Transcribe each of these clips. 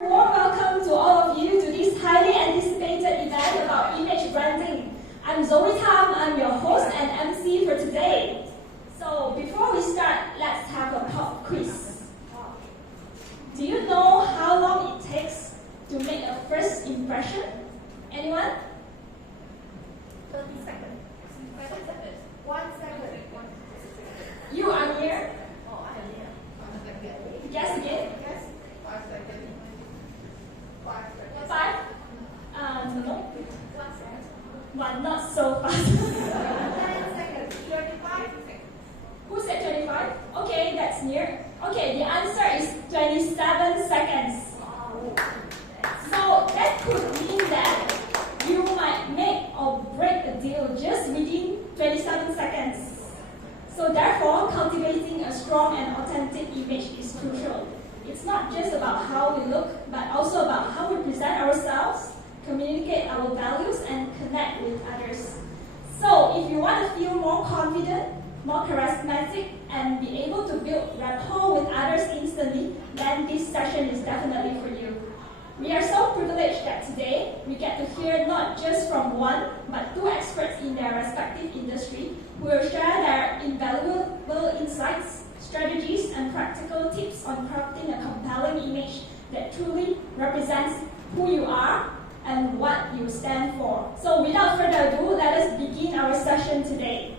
Warm welcome to all of you to this highly anticipated event about image branding. I'm Zoe Tam, I'm your host and MC for today. So before we start, let's have a pop quiz. Do you know how long it takes to make a first impression? Anyone? 30 seconds. 5 seconds. 1 second. You are here. Oh, I am here. 1 second. Guess again. Yes. 5 seconds. 5 seconds. 5? No. 1 second. One, not so fast. 10 seconds. 35 seconds. Who said 25? Okay, that's near. Okay, the answer is 27 seconds. So that could mean that you might make or break a deal just within 27 seconds. So therefore, cultivating a strong and authentic image is crucial. It's not just about how we look, but also about how we present ourselves, communicate our values, and connect with others. So if you want to feel more confident, more charismatic, and be able to build rapport with others instantly, then this session is definitely for you. We are so privileged that today we get to hear not just from one, but two experts in their respective industry who will share their invaluable insights, strategies, and practical tips on crafting a compelling image that truly represents who you are and what you stand for. So without further ado, let us begin our session today.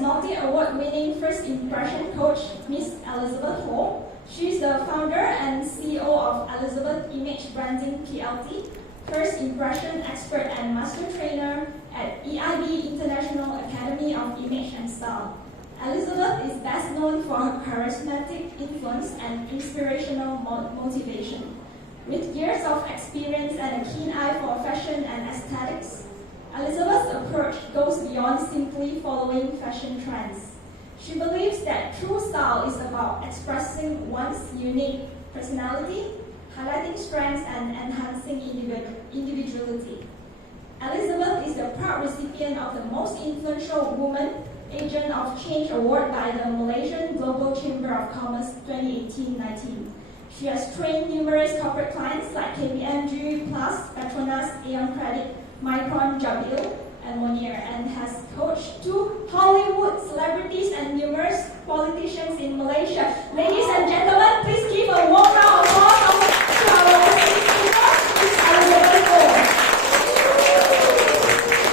Multi-award-winning first impression coach, Miss Elizabeth Ho. She's the founder and CEO of Elizabeth Image Branding PLC, first impression expert and master trainer at EIB International Academy of Image and Style. Elizabeth is best known for her charismatic influence and inspirational motivation. With years of experience and a keen eye for fashion and aesthetics, Elizabeth's approach goes beyond simply following fashion trends. She believes that true style is about expressing one's unique personality, highlighting strengths, and enhancing individuality. Elizabeth is the proud recipient of the Most Influential Woman Agent of Change Award by the Malaysian Global Chamber of Commerce 2018-19. She has trained numerous corporate clients like KPMG, Plus, Petronas, Aeon Credit, Micron, Jabil, and Monier, and has coached two Hollywood celebrities and numerous politicians in Malaysia. Ladies and gentlemen, please give a warm round of applause to our speaker, Ms. Elizabeth Ho.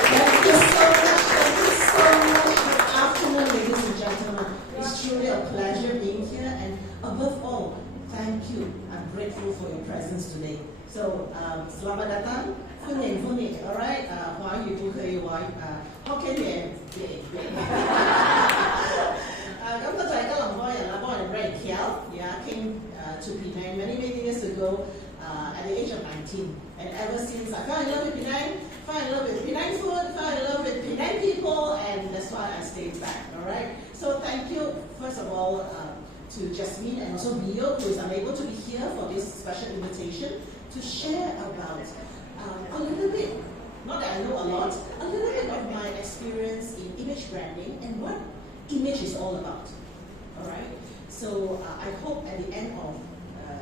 Thank you so much. Thank you so much. Good afternoon, ladies and gentlemen. It's truly a pleasure being here, and above all, thank you. I'm grateful for your presence today. So, selamat datang. 歡迎 alright 華語都可以話Hokkien 嘅咁我就係吉隆坡人啦 born and bred in KL. Yeah, came to Penang many years ago at the age of 19, and ever since I fell in love with Penang, fell in love with Penang food, fell in love with Penang people, and that's why I stayed back. Alright, so thank you first of all to Jasmine and also Bio, who is unable to be here for this special invitation to share about a little bit, not that I know a lot, a little bit of my experience in image branding and what image is all about. Alright? So I hope at the end of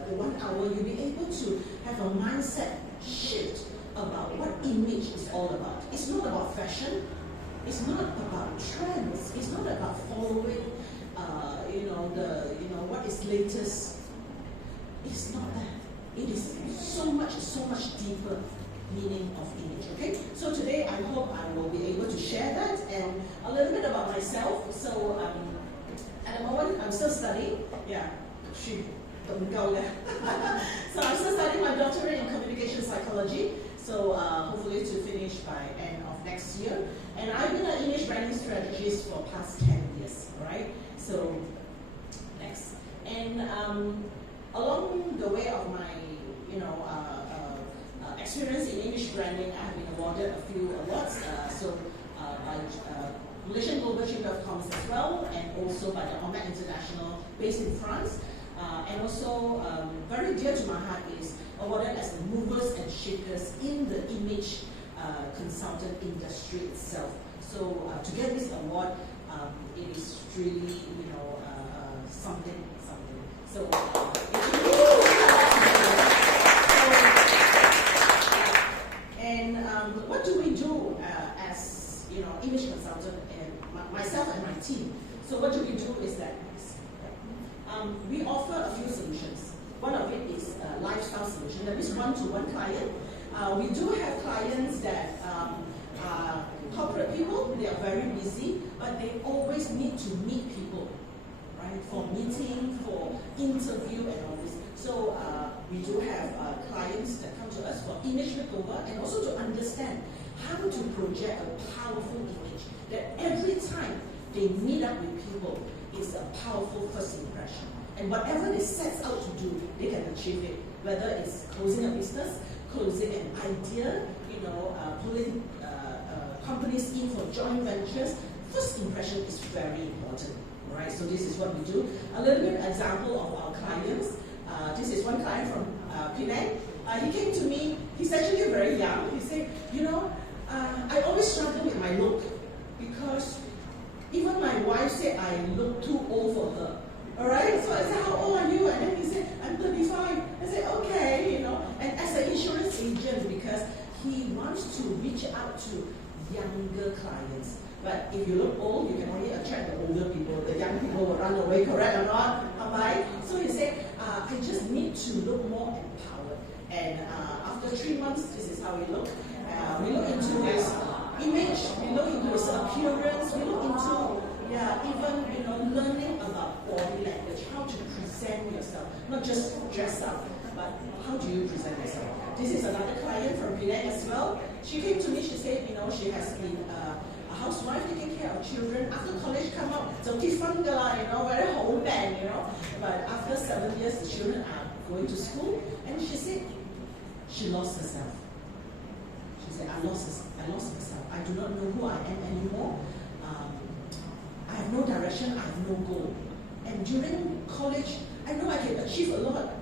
the 1 hour you'll be able to have a mindset shift about what image is all about. It's not about fashion, it's not about trends, it's not about following what is latest. It's not that. It is so much deeper meaning of image. Okay, so today I hope I will be able to share that and a little bit about myself. So at the moment I'm still studying. Yeah, don't go there. So I'm still studying my doctorate in communication psychology. So hopefully to finish by end of next year. And I've been an image branding strategist for past 10 years. Right? So next, and along the way of my experience in image branding, I have been awarded a few awards. By Malaysian Global Chamber of Commerce as well, and also by the OMAC International based in France. And also very dear to my heart is awarded as the movers and shakers in the image consultant industry itself. So to get this award, it is really, something. So, what do we do as image consultant and myself and my team? So what do we do is that we offer a few solutions. One of it is a lifestyle solution, that is one-to-one client. We do have clients that are corporate people. They are very busy, but they always need to meet people, right? For meeting, for interview, and all this. So we do have clients that come to us for image makeover, and also to understand how to project a powerful image that every time they meet up with people is a powerful first impression. And whatever they set out to do, they can achieve it. Whether it's closing a business, closing an idea, pulling companies in for joint ventures, first impression is very important. Right? So this is what we do. A little bit example of our clients. This is one client from Penang. He came to me. He's actually very young. He said, I always struggle with my look because even my wife said I look too old for her. All right. So I said, how old are you? And then he said, I'm 35. I said, okay, And as an insurance agent, because he wants to reach out to younger clients. But if you look old, you can only attract the older people. The young people will run away, correct or not? Am I? So he said, I just need to look more empowered. And after 3 months, this is how we look. We look into his image, we look into his appearance, we look into, even, learning about body language, how to present yourself. Not just dress up, but how do you present yourself? This is another client from Penang as well. She came to me, she said, she has been a housewife taking care of children. After college come out, so different, very whole band, But after 7 years, the children are going to school, and she said she lost herself. She said, I lost myself. I do not know who I am anymore. I have no direction, I have no goal. And during college, I know I can achieve a lot.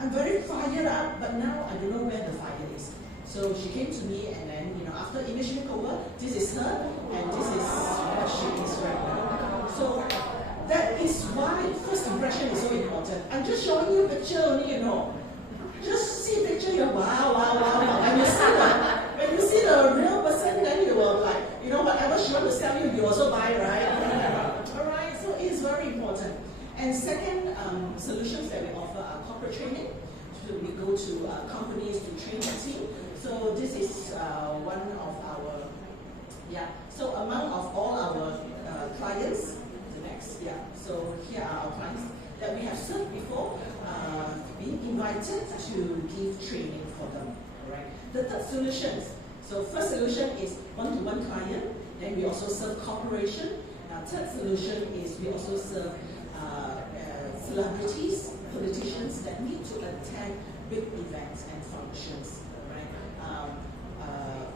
I'm very fired up, but now I don't know where the fire is. So she came to me, and then, after image makeover, this is her, and this is what she is right now. So that is why first impression is so important. I'm just showing you a picture only, Just see a picture, you're wow. When you see the real person, then you will whatever she wants to sell you, you also buy, right? Alright, so it is very important. And second, solutions that we offer are corporate training. So we go to companies to train the team. So this is one of our, So among of all our clients, the next, So here are our clients that we have served before, being invited to give training for them. Alright. The third solutions. So first solution is one-to-one client. Then we also serve corporation. Third solution is we also serve celebrities, politicians that need to attend big events and functions. Right?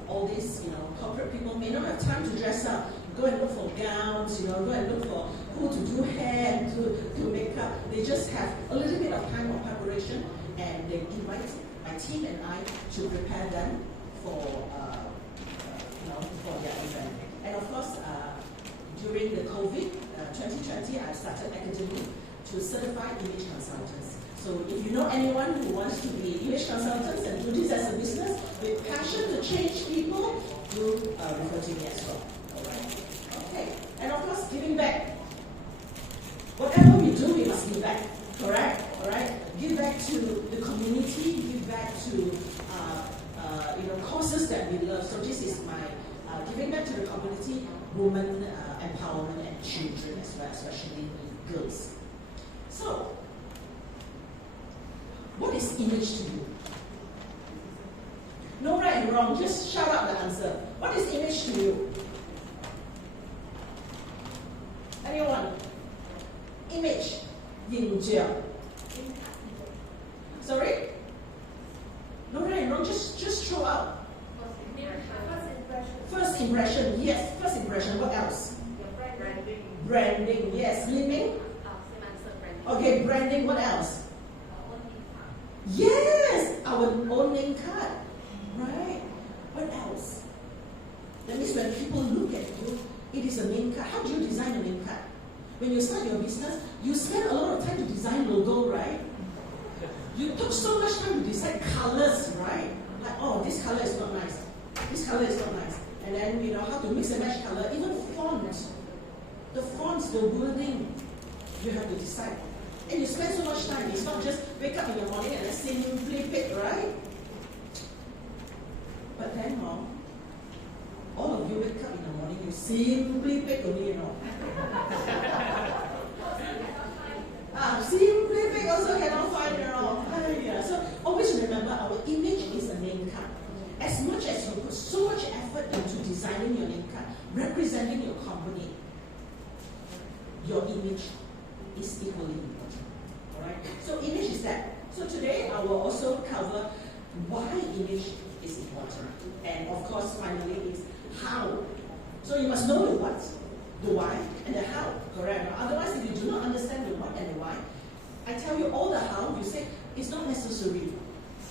All these, corporate people may not have time to dress up. Go and look for gowns. Go and look for who to do hair and to make up. They just have a little bit of time of preparation, and they invite my team and I to prepare them for their event. And of course, during the COVID 2020, I started Academy to certify image consultants. So if you know anyone who wants to be image consultants and do this as a business with passion to change people, do refer to me as well. Alright. Okay. And of course, giving back. Whatever we do, we must give back. Correct? Alright? Give back to the community, give back to causes that we love. So this is my giving back to the community, women empowerment, and children as well, especially girls. So, what is image to you? No right and wrong, just shout out the answer. What is image to you? Anyone? Image. Yin jiao. Sorry? No right and wrong, just throw out. First impression, yes. First impression, what else? Branding, yes. Liming? Okay, branding, what else? Yes, our own name card. Right? What else? That means when people look at you, It is a name card. How do you design a name card? When you start your business, you spend a lot of time to design logo, right? You took so much time to decide colors, right? Like, oh, this color is not nice. This color is not nice. And then, you know, how to mix and match color. Even fonts. The fonts, the wording, you have to decide. And you spend so much time. It's not just wake up in the morning and then simply pick, right? But then, Mom, all of you wake up in the morning, you simply pick only, you know. Simply pick also cannot find, you know. Yeah. So always remember, our image is a name card. As much as you put so much effort into designing your name card, representing your company, your image is equally important. Alright? So image is that. So today I will also cover why image is important. And of course, finally, is how. So you must know the what, the why, and the how. Correct? Otherwise, if you do not understand the what and the why, I tell you all the how, you say, it's not necessary.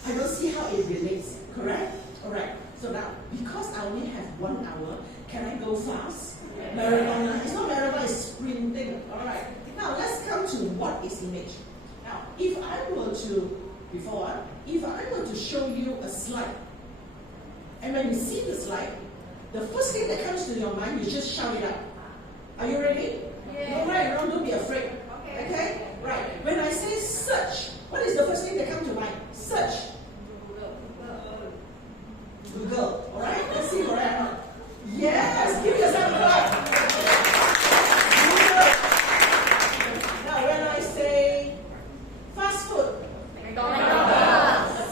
I don't see how it relates. Correct? Alright. So now, because I only have 1 hour, can I go fast? Marathon. It's not marathon, it's sprinting. Alright. Now, let's come to what is image. Now, if I were to show you a slide, and when you see the slide, the first thing that comes to your mind, you just shout it out. Are you ready? Yeah. No, right, don't be afraid. Okay? Right. When I say search, what is the first thing that comes to mind? Search. Google. Alright? Let's see, alright? Yes! Give yourself a clap. Google. Now, when I say fast food,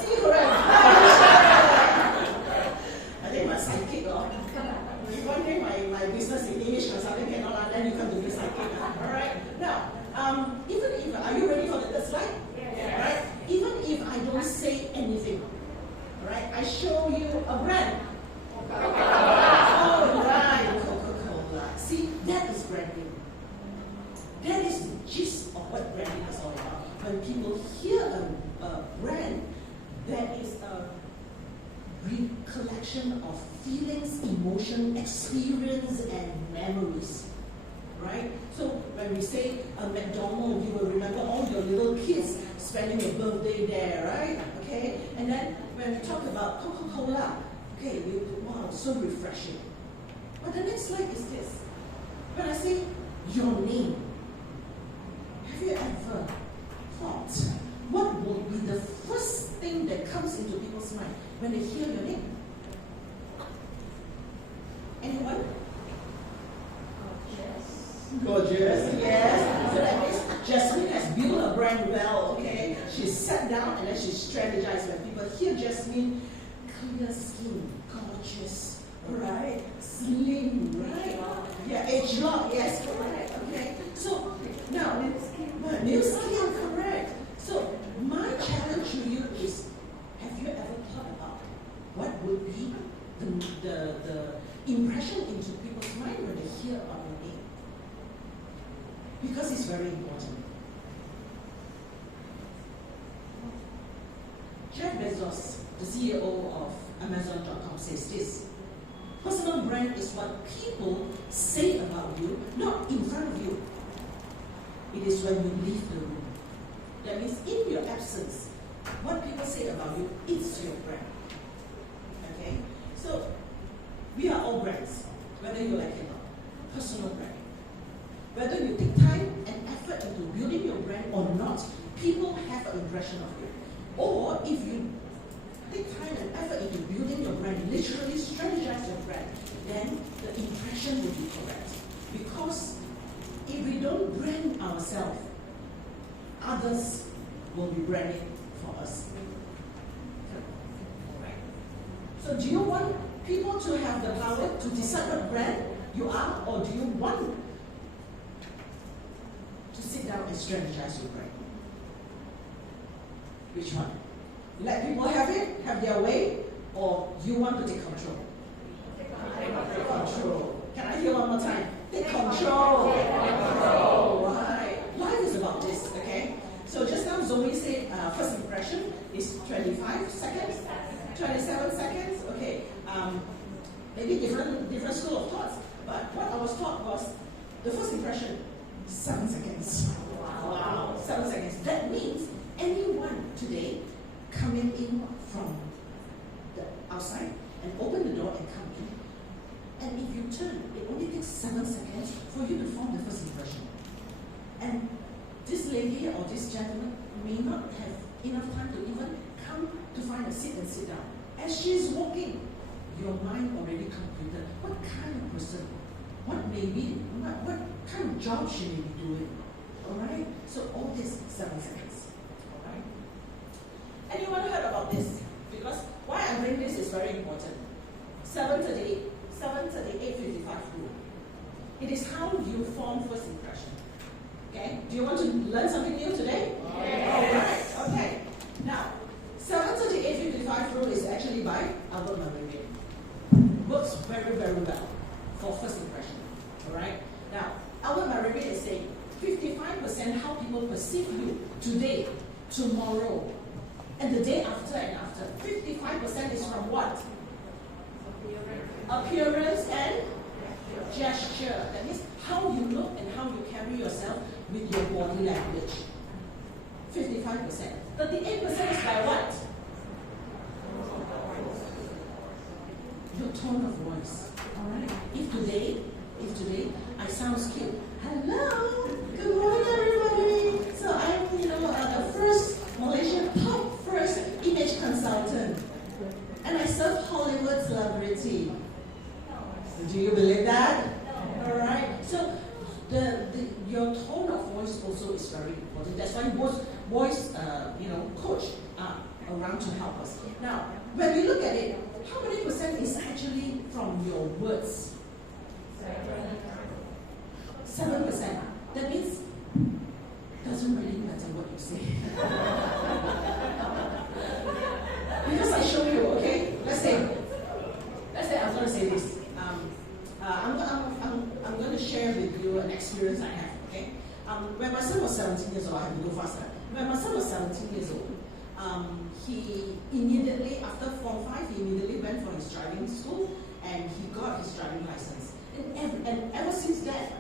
see, correct? I think my sidekick, if one day my business in English consulting cannot, then you come to be sidekick. Alright? Now, even if, are you ready for the third slide? Yes. Right? Even if I don't say anything, right? I show you a brand. Oh, right, Coca-Cola. See, that is branding. That is the gist of what branding is all about. When people hear a brand, that is a recollection of feelings, emotion, experience, and memories. Right? So when we say McDonald's, you will remember all your little kids spending your birthday there, right? Okay? And then when we talk about Coca-Cola, okay, wow, so refreshing. But the next slide is this. When I say your name, have you ever thought what will be the first thing that comes into people's mind when they hear your name? Anyone? Gorgeous, yes. So that means Jasmine has built her brand well, okay? She sat down and then she strategized. When people hear Jasmine, clear skin, gorgeous, right? Slim, right? Yeah, age lock, yes, correct, okay? So, now, new skin, correct. So, my challenge to you is, have you ever thought about what would be the impression into people's mind when they hear about your name? Because it's very important. Jeff Bezos, the CEO of Amazon.com, says this: personal brand is what people say about you, not in front of you. It is when you leave the room. That means in your absence, what people say about you is your brand. Okay? So, we are all brands, whether you like it or not. Personal brand. Whether you take time and effort into building your brand or not, people have an impression of you. Or if you take time and effort into building your brand, literally strategize your brand, then the impression will be correct. Because if we don't brand ourselves, others will be branding for us. So do you want people to have the power to decide what brand you are, or do you want to sit down and strategize your brand? Which one? Let people have it, have their way, or you want to take control? Take control. Can I hear one more time? Take control. Right. Life is about this, okay? So just now Zoe said first impression is 25 seconds, 27 seconds. Okay. Maybe different school of thoughts. But what I was taught was the first impression, 7 seconds. Wow, 7 seconds. That means anyone today coming in from the outside and open the door and come in, and if you turn, it only takes 7 seconds for you to form the first impression. And this lady or this gentleman may not have enough time to even come to find a seat and sit down. As she's walking, your mind already computed what kind of person, what kind of job she may be doing. Alright? So all this 7 seconds. Alright? Anyone heard about this? Because why I bring this is very important. 7:38, 7:38:55 rule. It is how you form first impression. Okay? Do you want to learn something new today? Yes. Alright, okay. Now, 7:38:55 rule is actually by Albert Mehrabian. Works very, very well for first impression. Alright? Now, Albert Mehrabian is saying 55% how people perceive you today, tomorrow, and the day after and after. 55% is from what? Appearance and gesture. That means how you look and how you carry yourself with your body language. 55%. 38% is by what? Your tone of voice. Alright? If today I sound cute. Hello, good morning everybody. So I'm, the first Malaysian top first image consultant. And I serve Hollywood celebrity. Do you believe that? Alright. So your tone of voice also is very important. That's why voice coach are around to help us. Now, when we look at it, how many percent is actually from your words? 7%. That means doesn't really matter what you say. Because I show you, okay? Let's say I'm going to say this. I'm going to share with you an experience I have, okay? When my son was 17 years old, I have to go faster. When my son was 17 years old, he immediately, after Form 5, he immediately went for his driving school and he got his driving license. And ever since that,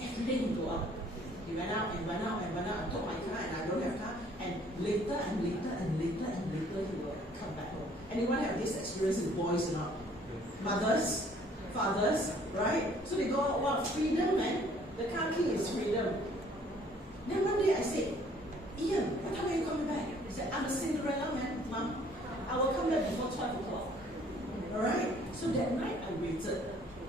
every day he go out. He went out and went out and went out and took my car and I don't have car. And later and later and later and later he will come back home. Anyone have this experience with boys or not? Mothers, fathers, right? So they go, wow, freedom, man. The car key is freedom. Then one day I said, Ian, what time are you coming back? He said, I'm a Cinderella man, Mom. I will come back before 12 o'clock. Alright? So that night I waited.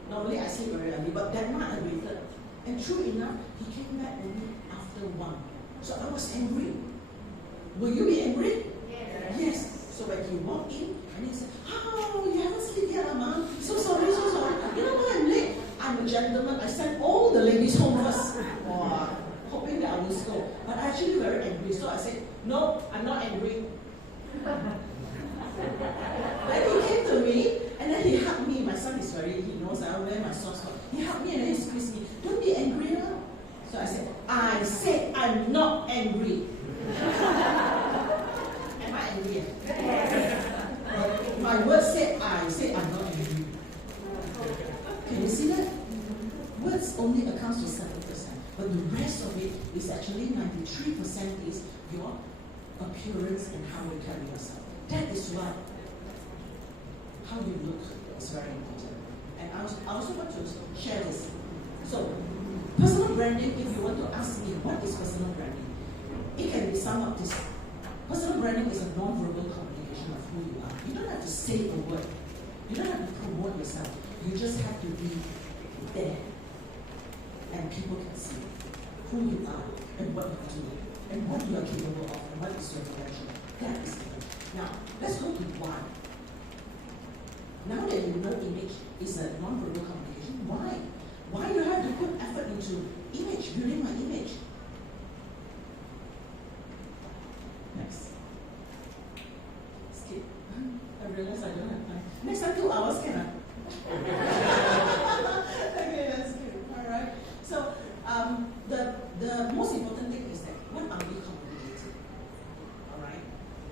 Normally I sleep very early, but that night I waited. And true enough, he came back only after 1. So I was angry. Will you be angry? Yes. Yes. So when he walked in, and he said, oh, you haven't slept yet, Mom. So sorry. You know why I'm late? I'm a gentleman. I sent all the ladies home first. Oh, hoping that I will scold. But I'm actually very angry. So I said, no, I'm not angry. Then he came to me, and then he hugged me. My son is he knows I wear my soft spot. He hugged me and then he squeezed me. Don't be angry now. So I said I'm not angry. Am I angry? My words said I'm not angry. Can you see that? Words only accounts for 7%. But the rest of it is actually 93% is your appearance and how you carry yourself. That is why how you look is very important. And I also want to share this. So, personal branding, if you want to ask me what is personal branding, it can be summed up this. Personal branding is a non-verbal communication of who you are. You don't have to say a word. You don't have to promote yourself. You just have to be there. And people can see who you are and what you do and what you are capable of and what is your potential. That is it. Now, let's go to why. Now that you know image is a non-verbal communication, why? Why do I have to put effort into image, building my image? Next. Skip. I realize I don't have time. Next time 2 hours, can I? Okay, that's good. Alright. So the most important thing is that what are we communicating? Alright?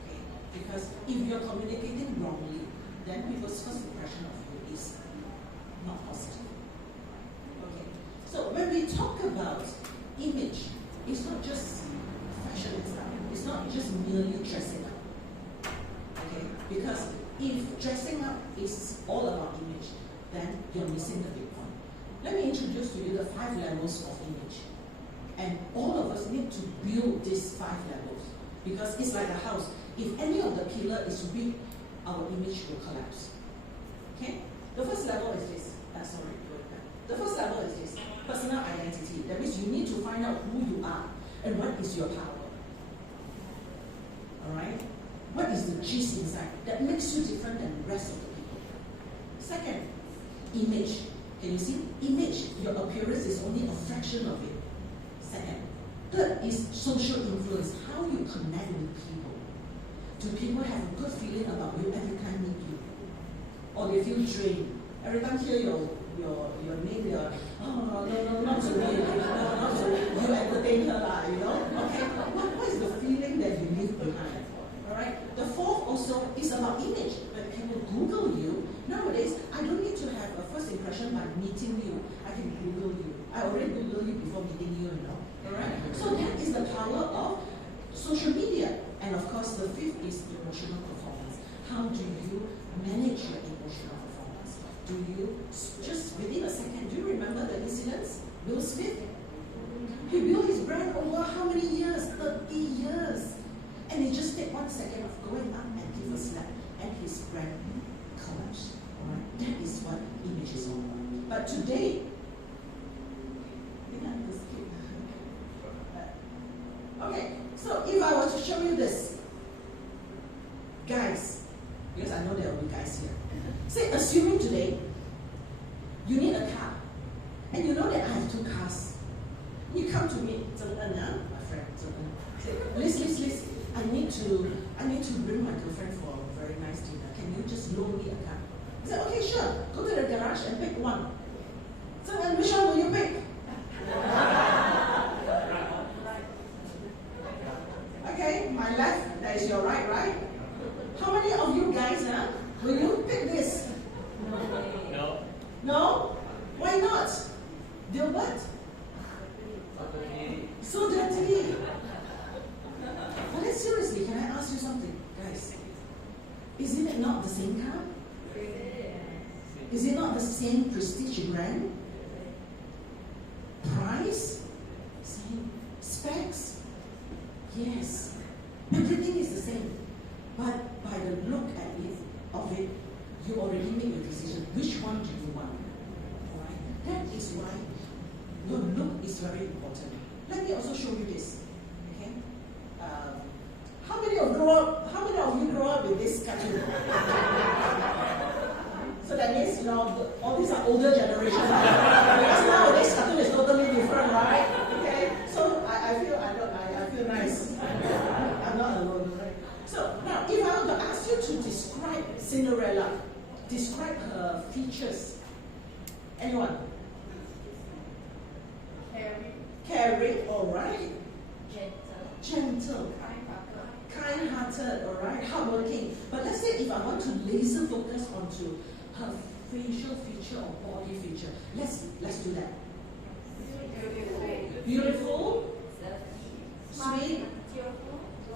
Okay. Because if you're communicating wrongly, then people's first impression of you is not positive. it's not just fashion and stuff. It's not just merely dressing up. Okay? Because if dressing up is all about image, then you're missing the big point. Let me introduce to you the 5 levels of image. And all of us need to build these 5 levels. Because it's like a house. If any of the pillar is weak, our image will collapse. Okay? The first level is this. Sorry. The first level is this. Personal identity. That means you need to find out who you are and what is your power. Alright? What is the gist inside that makes you different than the rest of the people? Second, image. Can you see? Image. Your appearance is only a fraction of it. Second. Third is social influence. How you connect with people. Do people have a good feeling about you every time they meet you? Or they feel drained? Every time hear your name, they are, oh, no, not so really. No, not so really. You entertain her, you know? Okay? What is the feeling that you leave behind? Alright? The fourth also is about image. When people Google you, nowadays, I don't need to have a first impression by meeting you. I can Google you. I already Google you before meeting you, you know? Alright? So that is the power of social media. And of course, the fifth is emotional performance. How do you manage your emotional performance? Do you, just within a second, do you remember the incidents? Will Smith? He built his brand over how many years? 30 years. And it just take 1 second of going up and give a slap, and his brand collapsed. Alright? That is what image is all about. But today, okay, so if I were to show you this, guys, because I know there will be guys here. Say, assuming today, you need a car, and you know that I have 2 cars. You come to me, Zheng En, my friend, Zheng En. Say, Liz, I need to bring my girlfriend for a very nice dinner. Can you just loan me a car? I said, okay, sure. Go to the garage and pick one. Zheng En, which one will you pick? Okay, my left, that is your right, right? How many of you guys, will you pick this? No. No? Why not? They're what? So dirty. But then seriously, can I ask you something, guys? Isn't it not the same car? Is it not the same prestige brand? Price? Same. Specs? Yes. Everything is the same. But by the look of it, you already make your decision. Which one do you want? Alright? That is why your look is very important. Let me also show you this. Okay? How many of you grow up with this cartoon? So that means, you know, all these are older generations. Because nowadays cartoon is totally different, right? Okay? So I feel nice. I'm not alone, right? So now, if I were to ask you to describe Cinderella, describe her features. Anyone? Caring, all right. Gentle. Kind-hearted, all right. Hardworking. But let's say if I want to laser focus onto her facial feature or body feature, let's do that. Beautiful. Sweet.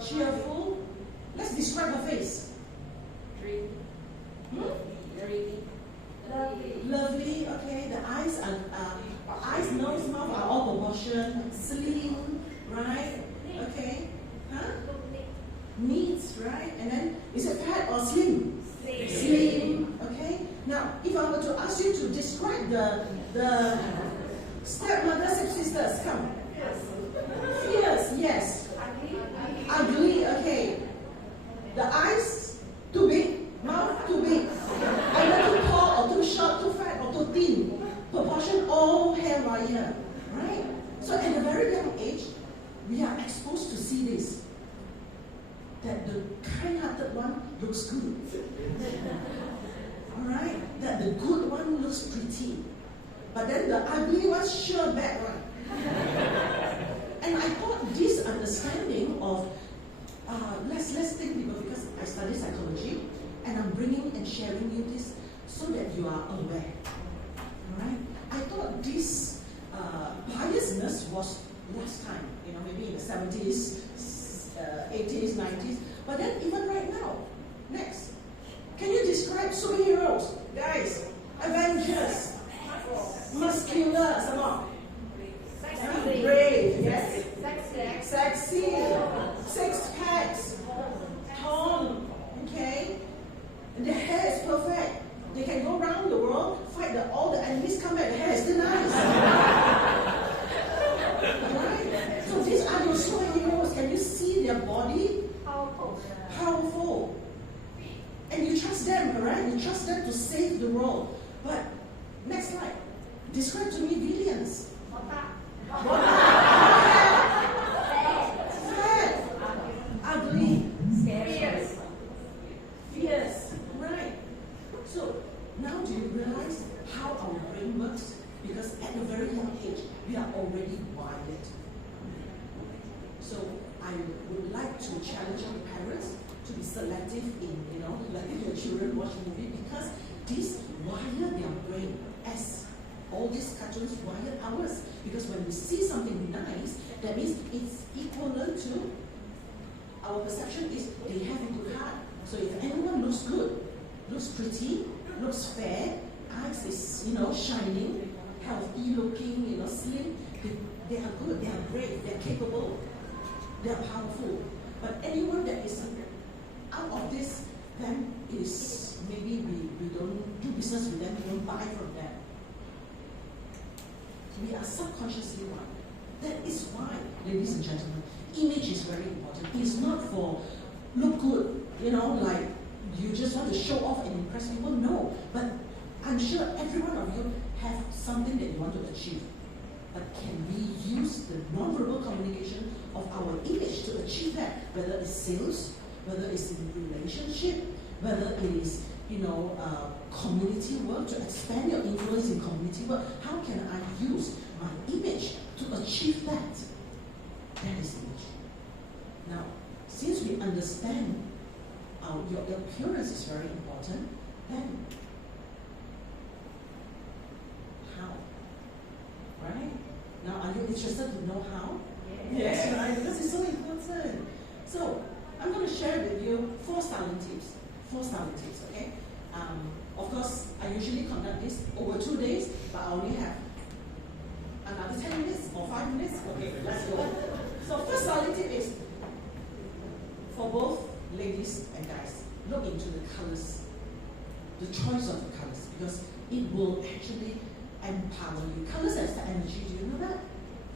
Cheerful. Let's describe her face. Lovely. Okay. The eyes eyes, nose, mouth are all proportion. Slim, right? Okay. Huh? Neat, right? And then is it fat or slim? Slim. Okay. Now, if I were to ask you to describe the stepmother, stepsisters, come. Fierce, yes. Ugly, okay. The eyes, too big. Mouth, too big. Either too tall or too short, too fat or too thin. Proportion, all hair wire. Right? So at a very young age, we are exposed to see this. That the kind-hearted one looks good. Alright? That the good one looks pretty. But then the ugly one, sure bad one. And I thought this understanding of, let's think people, because I study psychology, and I'm bringing and sharing you this so that you are aware. Alright? I thought this biasness was last time, maybe in the 70s, 80s, 90s. But then even right now, next. Can you describe superheroes? Guys, Avengers, muscular, some more. Brave, yes. Sexy, six packs, tall, okay? And their hair is perfect. They can go around the world, fight all the enemies, come back, the hair is still nice. Right? So these are your superheroes. Can you see their body? Powerful. And you trust them, right? You trust them to save the world. But, next slide. Describe to me villains. Fat. Ugly. Fierce. Right. So, now do you realize how our brain works? Because at a very young age, we are already wired. So, I would like to challenge our parents to be selective in, letting your children watch movie, because these wire their brain as all these cartoons wire ours. Because when we see something nice, that means it's equivalent to our perception is they have a good heart. So if anyone looks good, looks pretty, looks fair, eyes is shining, healthy looking, slim, they are good, they are brave, they are capable, they are powerful. But anyone that is out of this, then is maybe we don't do business with them, we don't buy from them. We are subconsciously wired. That is why, ladies and gentlemen, image is very important. It's not for look good, like you just want to show off and impress people. No, but I'm sure every one of you have something that you want to achieve. But can we use the non-verbal communication of our image to achieve that? Whether it's sales, whether it's in relationship, whether it is, community work, to expand your influence in community work. How can I use my image to achieve that? That is image. Now, since we understand your appearance is very important, then how? Right? Now, are you interested to know how? Yes, right? Because it's so important. So, I'm going to share with you 4 styling tips. 4 styling tips, okay? Of course, I usually conduct this over 2 days, but I only have another 10 minutes or 5 minutes. Okay, let's go. So, first styling tip is for both ladies and guys, look into the colors, the choice of the colors, because it will actually empower you. Colors has the energy. Do you know that?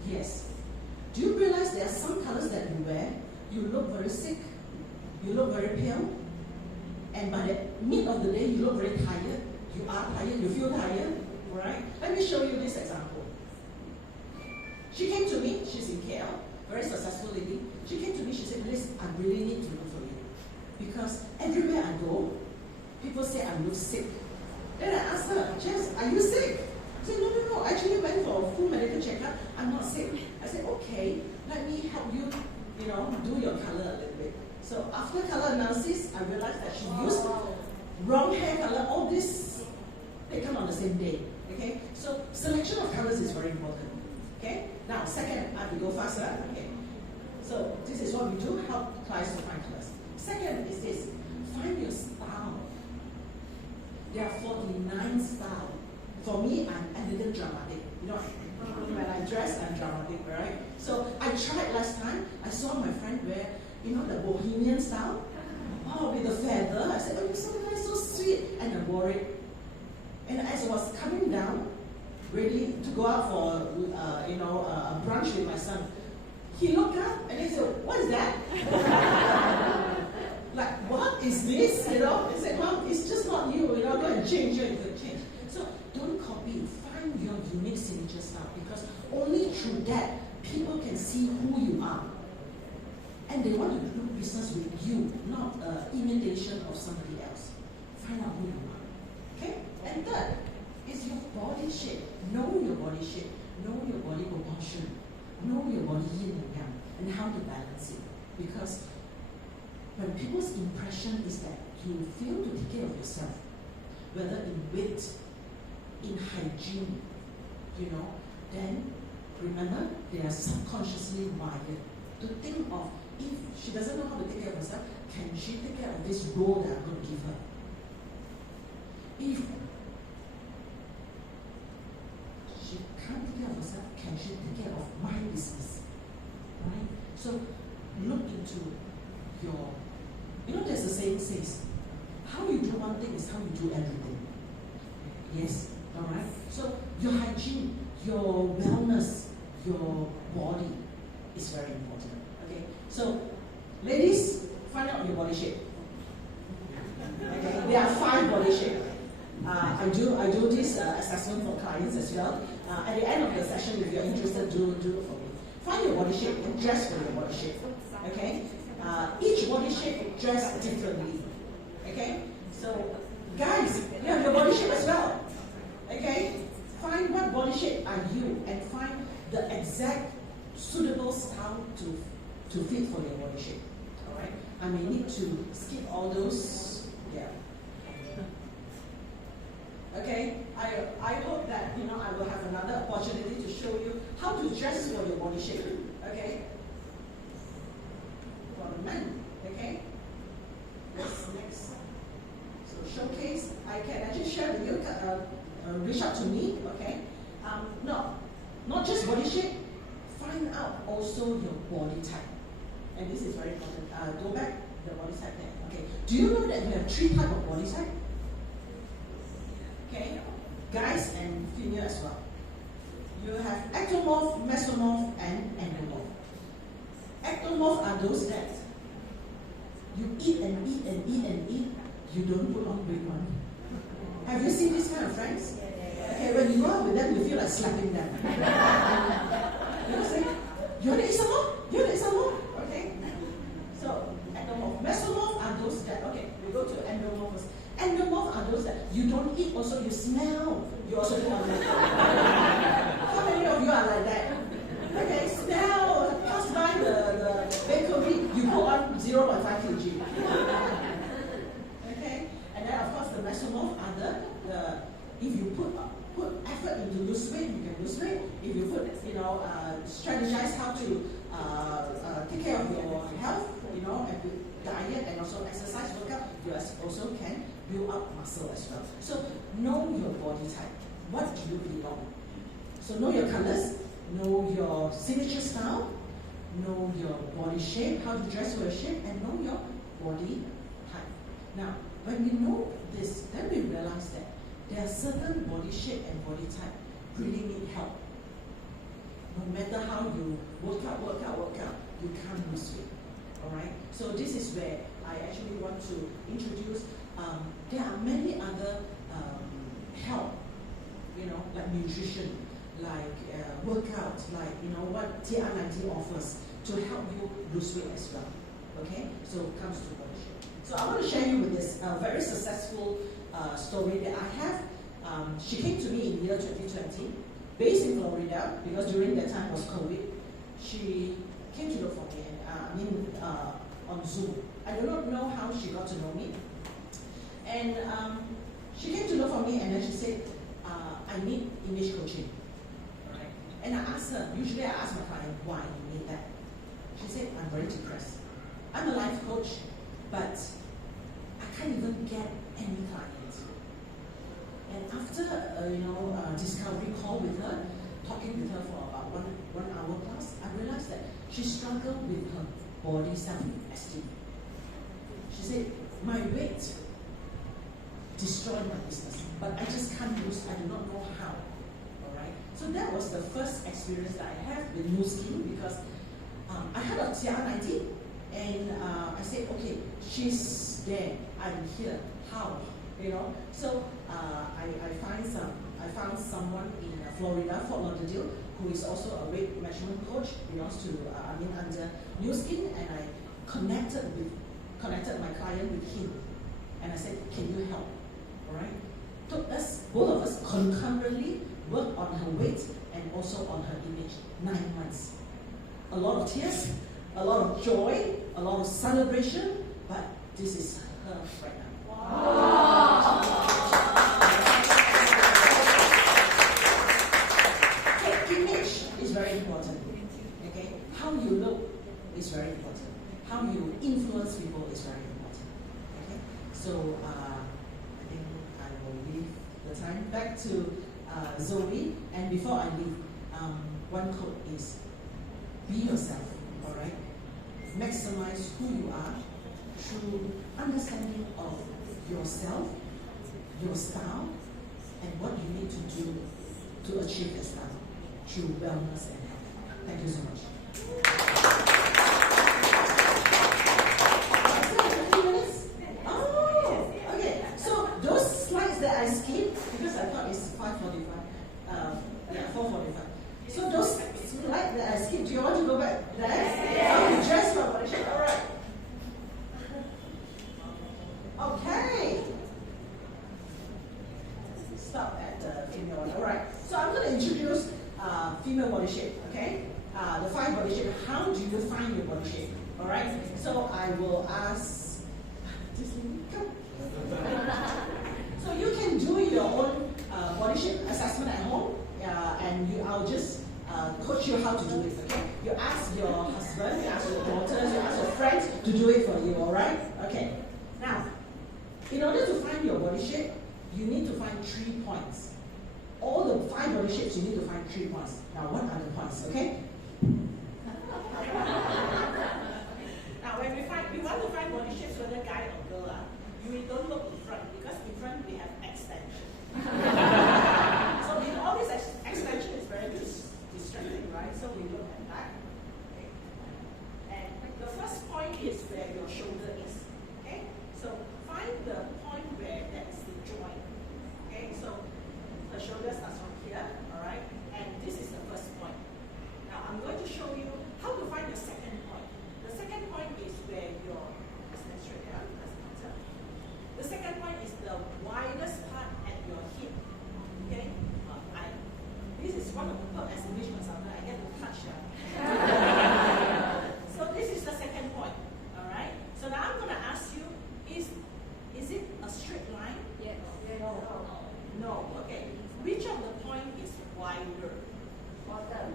Yes. Do you realize there are some colors that you wear, you look very sick, you look very pale, and by the mid of the day, you look very tired. You are tired, you feel tired, right? Let me show you this example. She came to me, she's in KL, very successful lady. She came to me, she said, Liz, I really need to look for you. Because everywhere I go, people say I look sick. Then I asked her, Jess, are you sick? She said, no, I actually went for a full medical checkup. I'm not sick. I said, okay, let me help you, do your color a little bit. So after color analysis, I realized that she used wrong hair color. All this, they come on the same day. Okay? So selection of colors is very important. Okay? Now, second, I have to go faster. Okay? So this is what we do, help clients to find colors. Second is this, find your style. There are 49 styles. For me, I'm elegant dramatic. When I dress, I'm dramatic, right? So I tried last time. I saw my friend wear, the bohemian style. Oh, with a feather. I said, oh, you're so nice, so sweet. And I wore it. And as I was coming down, ready to go out for, a brunch with my son, he looked up and he said, what is that? Like, what is this? He said, Mom, it's just not you. Go and change it. You could change. So don't copy. Find your unique signature style, because only through that people can see who you are. And they want to do business with you, not imitation of somebody else. Find out who you are. Okay? And third is your body shape. Know your body shape. Know your body proportion. Know your body yin and yang, and how to balance it. Because when people's impression is that you fail to take care of yourself, whether in weight, in hygiene, then remember, they are subconsciously wired to think of, if she doesn't know how to take care of herself, can she take care of this role that I'm going to give her? If she can't take care of herself, can she take care of my business? Right? So look into your, there's a saying says, how you do one thing is how you do everything. Yes? Alright? So your hygiene, your wellness, your body is very important. Okay? So ladies, find out your body shape. Okay? There are 5 body shapes. I do this assessment for clients as well. At the end of the session, if you're interested, do it for me. Find your body shape and dress for your body shape. Okay? Each body shape dress differently. Okay? So, guys, you have your body shape as well. Okay? Find what body shape are you and find the exact suitable style to fit for your body shape. Alright? I may need to skip all those. Yeah. Okay? I hope that I will have another opportunity to show you how to dress for your body shape. Okay? For the men. Okay? Next. So showcase. I can actually share with you. Reach out to me. Okay? No, not just body shape. Find out also your body type. And this is very important. Go back the body type there. Okay. Do you know that you have 3 types of body type? Okay, guys and female as well. You have ectomorph, mesomorph, and endomorph. Ectomorph are those that you eat and eat and eat and eat, you don't put on weight one. Have you seen these kind of friends? Okay, when you go out with them, you feel like slapping them. You say, you want to eat some more? You want to eat some more? Okay. So, ectomorph. Mesomorph are those that, okay, we go to endomorph first. Endomorph are those that you don't eat, also you smell. You also put on weight. How many of you are like that? Okay, smell, pass by the bakery, you put on 0.5 kg. Okay, and then of course the mesomorph are the if you put effort into lose weight, you can lose weight. If you put, strategize how to take care of your health, and diet and also exercise, workout, you also can build up muscle as well. So know your body type. What do you belong? So know your colors, know your signature style, know your body shape, how to dress for your shape, and know your body type. Now, when we know this, then we realize that there are certain body shape and body type really need help. No matter how you work out, you can't lose weight. Alright? So this is where I actually want to introduce, there are many other help, like nutrition, like workout, like, what TR90 offers to help you lose weight as well. Okay? So it comes to body shape. So I want to share you with this very successful story that I have. She came to me in the year 2020, based in Florida, because during that time was COVID. She came to look for me, on Zoom. I do not know how she got to know me. And she came to look for me, and then she said, I need image coaching. Right? And I asked her, usually I ask my client, why you need that? She said, I'm very depressed. I'm a life coach, but I can't even get any clients. And after discovery call with her, talking with her for about one hour plus, I realized that she struggled with her body self-esteem. She said, my weight destroyed my business, but I just can't lose. I do not know how. Alright? So that was the first experience that I had with Nu Skin, because I had a TR90, and I said, okay, she's there, I'm here, how? So I found someone in Florida, Fort Lauderdale, who is also a weight management coach, belongs to under Nu Skin, and I connected my client with him, and I said, can you help? Alright? Took us, both of us concurrently worked on her weight and also on her image. 9 months. A lot of tears, a lot of joy, a lot of celebration, but this is her right now. Wow. Okay, image is very is very important. How you influence people is very important. Okay? So I think I will leave the time back to Zoe. And before I leave, one quote is, be yourself, all right? Maximize who you are through understanding of yourself, your style, and what you need to do to achieve that style through wellness and health. Thank you so much. Oh, okay. So those slides that I skipped, because I thought it's 4:45. So those slides that I skipped, do you want to go back there? How to dress for body shape? All right. Okay. Stop at the female one. All right. So I'm going to introduce female body shape. Okay. The 5 body shape. How do you find your body shape? All right. So I will ask. Come. So you can do your own body shape assessment at home, and I'll just coach you how to do it. Okay. You ask your husband, you ask your daughters, you ask your friends to do it for you. All right. Okay. Now, in order to find your body shape, you need to find 3 points. All the 5 body shapes, you need to find 3 points. Now, what are the points? Okay. Now, when we want to find body shapes, whether guy or girl, we don't look in front, because in front we have extension. So in all this extension is very distracting, right? So we look at that. Okay. And the first point is where your shoulder is. Okay. So find the point where that is the joint. Okay. So the shoulder starts from here, all right? And this is the first point. Now I'm going to show you how to find the second point. The second point is where your stand straight down. The second point is the widest part at your hip. Okay? This is one of the top exhibition consultant. I get to touch that. So this is the second point. All right? So now I'm going to ask you, is it a straight line? Yes. No. Okay. Which of the point is wider? Bottom.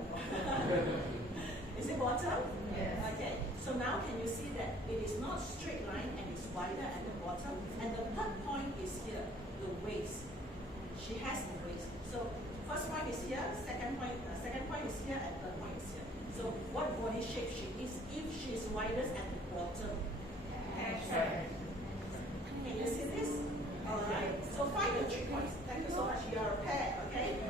Is it bottom? Yes. Okay. So now can you see that it is not straight line and it's wider at the bottom, and the third point is here, the waist. She has the waist. So first point is here, second point is here, and third point is here. So what body shape she is if she is widest at the bottom? Can you see this? All right. So find the 3 points. Thank you so much. You are a pair, okay?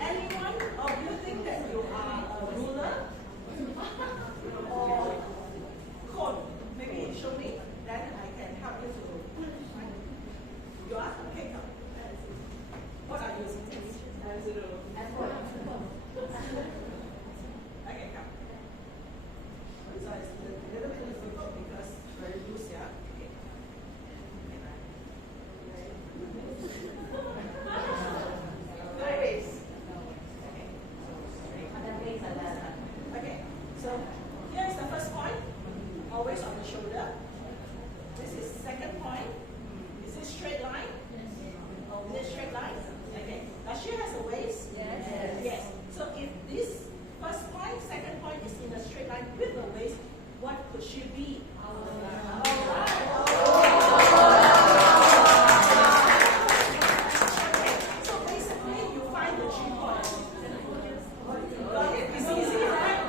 Anyone of you think that you are a ruler or cone? Maybe show me. Then I can help you to. You are? Okay, come. What are you using? Okay, come. So it's a little bit difficult because it's very loose, yeah? Okay. Nice. Okay, so here is the first point, always on the shoulder. This is second point. Is it straight line? Is it straight line? Okay. Does she has a waist? Yes. So if this first point, second point is in a straight line with the waist, what could she be? Alright. Okay. So basically you find the 3 points. Got it? It's easy, right?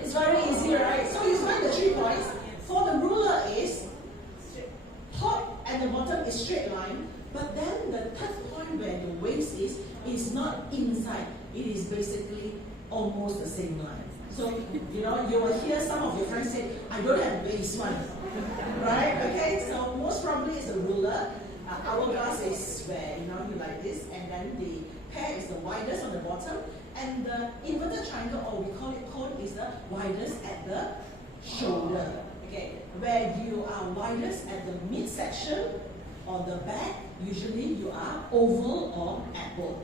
It's very easy, right? So you find the 3 points. For the ruler is top and the bottom is straight line, but then the third point where the waist is not inside. It is basically almost the same line. So, you will hear some of your friends say, I don't have waist one. Right? Okay, so most probably it's a ruler. Hourglass is where, you like this, and then the pear is the widest on the bottom, and the inverted triangle, or we call it cone, is the widest at the shoulder. Okay, where you are widest at the midsection or the back, usually you are oval or apple.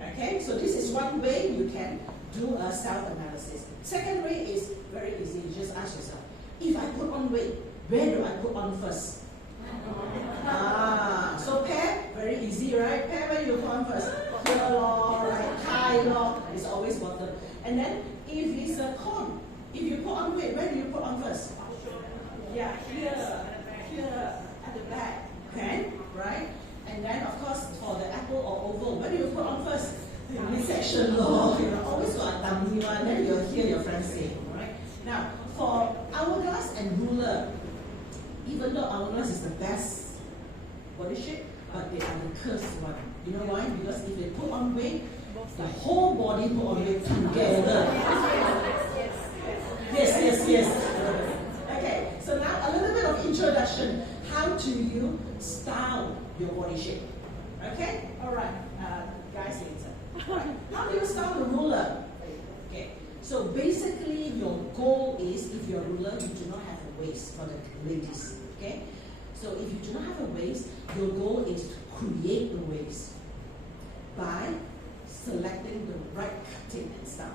Okay, so this is one way you can do a self-analysis. Second way is very easy. You just ask yourself, if I put on weight, where do I put on first? So pear, very easy, right? Pear, where do you put on first? Here, right? Thigh, is always bottom. And then if it's a cone, then you'll hear your friends say, all right? Now, for hourglass and ruler, even though hourglass is the best body shape, but they are the cursed one. You know why? Because if they put on weight, the whole body put on weight together. Yes. Okay, so now a little bit of introduction. How do you style your body shape? Okay? Alright, guys later. Right. How do you style the ruler? Okay, so basically your goal is, if you're a ruler, you do not have a waist for the ladies. Okay? So if you do not have a waist, your goal is to create the waist by selecting the right cutting and style.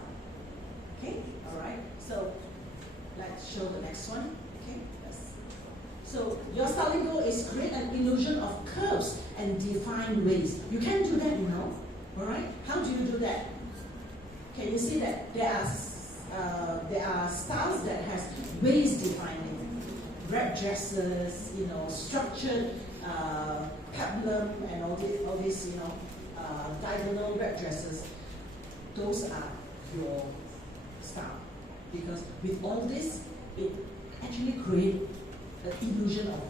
Okay? Alright, so let's show the next one. Okay? So your styling goal is create an illusion of curves and defined waist. You can do that, you know. Alright? How do you do that? Can you see that there are styles that has waist defining, wrap dresses, you know, structured peplum and all this, you know, diagonal wrap dresses. Those are your style, because with all this, it actually creates the illusion of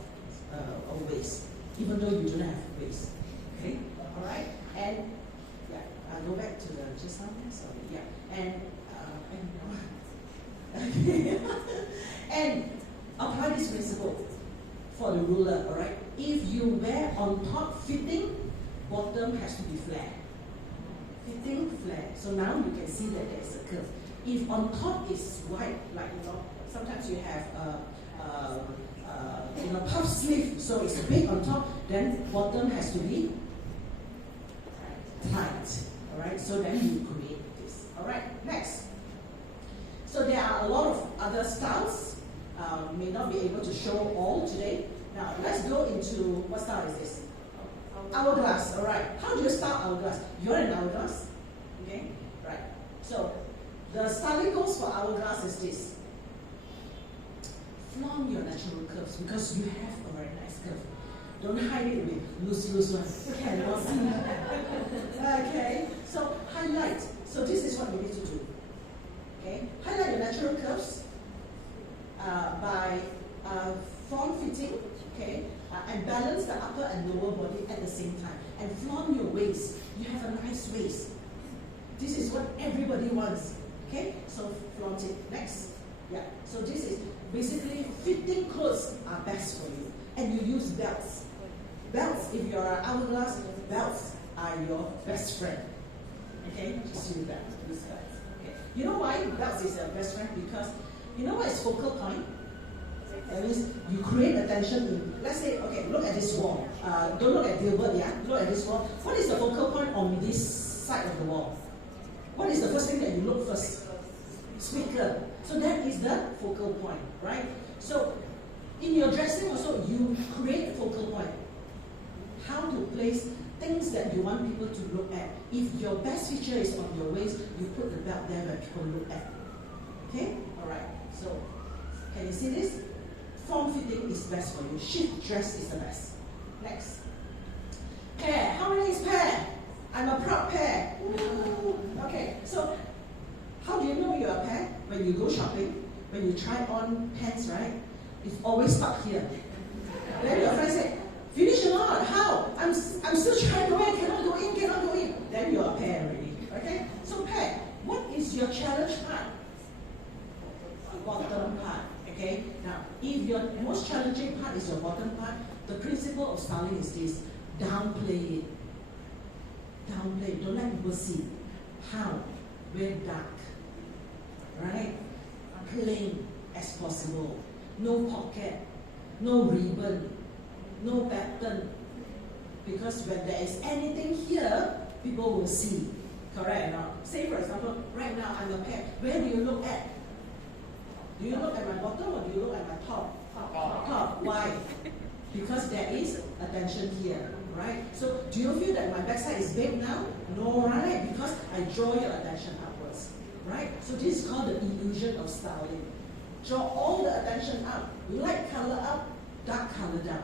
a waist, even though you don't have a waist. Okay, all right, and yeah, I'll go back to the just now. Sorry, yeah, and apply this principle for the ruler. All right, if you wear on top fitting, bottom has to be flat. Fitting flat. So now you can see that there's a curve. If on top is wide, like you know, sometimes you have puff sleeve, so it's big on top, then bottom has to be tight. Alright, so then you create this. Alright, next. So there are a lot of other styles. May not be able to show all today. Now let's go into, what style is this? Hourglass. Alright, how do you style hourglass? You're an hourglass. Okay, right. So the styling goals for hourglass is this. Flaunt your natural curves, because you have a very nice curve. Don't hide it with loose ones. Okay, we'll see. Okay, so highlight. So this is what you need to do. Okay, highlight your natural curves by form fitting. Okay, and balance the upper and lower body at the same time. And flaunt your waist. You have a nice waist. This is what everybody wants. Okay, so flaunt it. Next. Yeah, so this is basically fitting clothes are best for you. And you use belts. Belts, if you're an hourglass, belts are your best friend. Okay, just use that. Use belts. Okay. You know why belts is your best friend? Because you know what is focal point? That means you create attention in, let's say, okay, look at this wall. Don't look at Gilbert, yeah? Look at this wall. What is the focal point on this side of the wall? What is the first thing that you look first? Speaker. So that is the focal point, right? So in your dressing also, you create a focal point. How to place things that you want people to look at. If your best feature is on your waist, you put the belt there where people look at. Okay? Alright. So can you see this? Form fitting is best for you. Shift dress is the best. Next. Pair. How many is pair? I'm a proud pair. Ooh. Okay. So how do you know you're a pair? When you go shopping, when you try on pants, right? It's always stuck here. Then your friend say, finish or not? How? I'm still trying to wear, cannot go in. Then you're a pair already. Okay? So pair. What is your challenge part? Bottom part. Okay? Now, if your most challenging part is your bottom part, the principle of styling is this. Downplay it. Downplay it. Don't let people see. How? Wear dark. Right? Plain as possible. No pocket. No ribbon. No pattern. Because when there is anything here, people will see. Correct or not? Say for example, right now I'm a pair. Where do you look at? Do you look at my bottom or do you look at my top? Top. Why? Because there is attention here, right? So do you feel that my backside is big now? No, right? Because I draw your attention upwards, right? So this is called the illusion of styling. Draw all the attention up. Light color up, dark color down.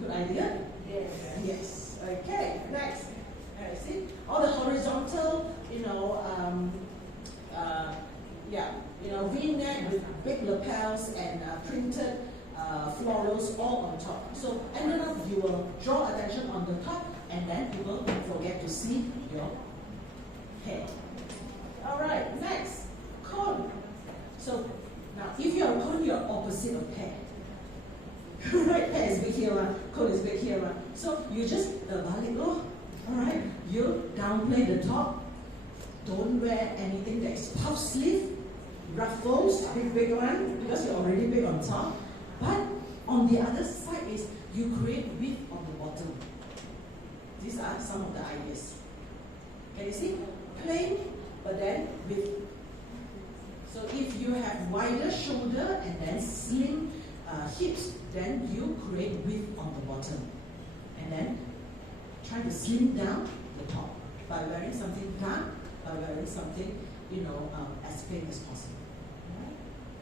Good idea? Yes. Yes. Okay, next. See? All the horizontal, V-neck with big lapels and printed florals all on top. So ended up you will draw attention on the top, and then people forget to see your hair. All right, next, cone. So now, if you're a cone, you're opposite of pear. Right, pear is big here, cone is big here. So you just balik loh. All right, you downplay the top. Don't wear anything that is puff sleeve, ruffles, big one, because you're already big on top. But on the other side is you create width on the bottom. These are some of the ideas. Can you see? Plain, but then width. So if you have wider shoulder and then slim hips, then you create width on the bottom. And then try to slim down the top by wearing something dark, by wearing something, as plain as possible. Alright?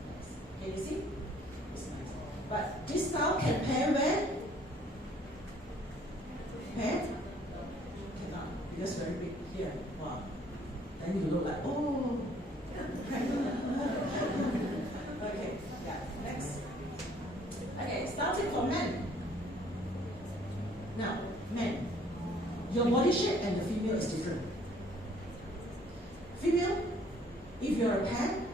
Nice. Can you see? It's nice. But this style can pair wear? Pair? Cannot, because very big here. Wow. Then you look like, oh. Okay, yeah, next. Okay, starting for men. Now, men, your body shape and the female is different. Female, if you're a pear,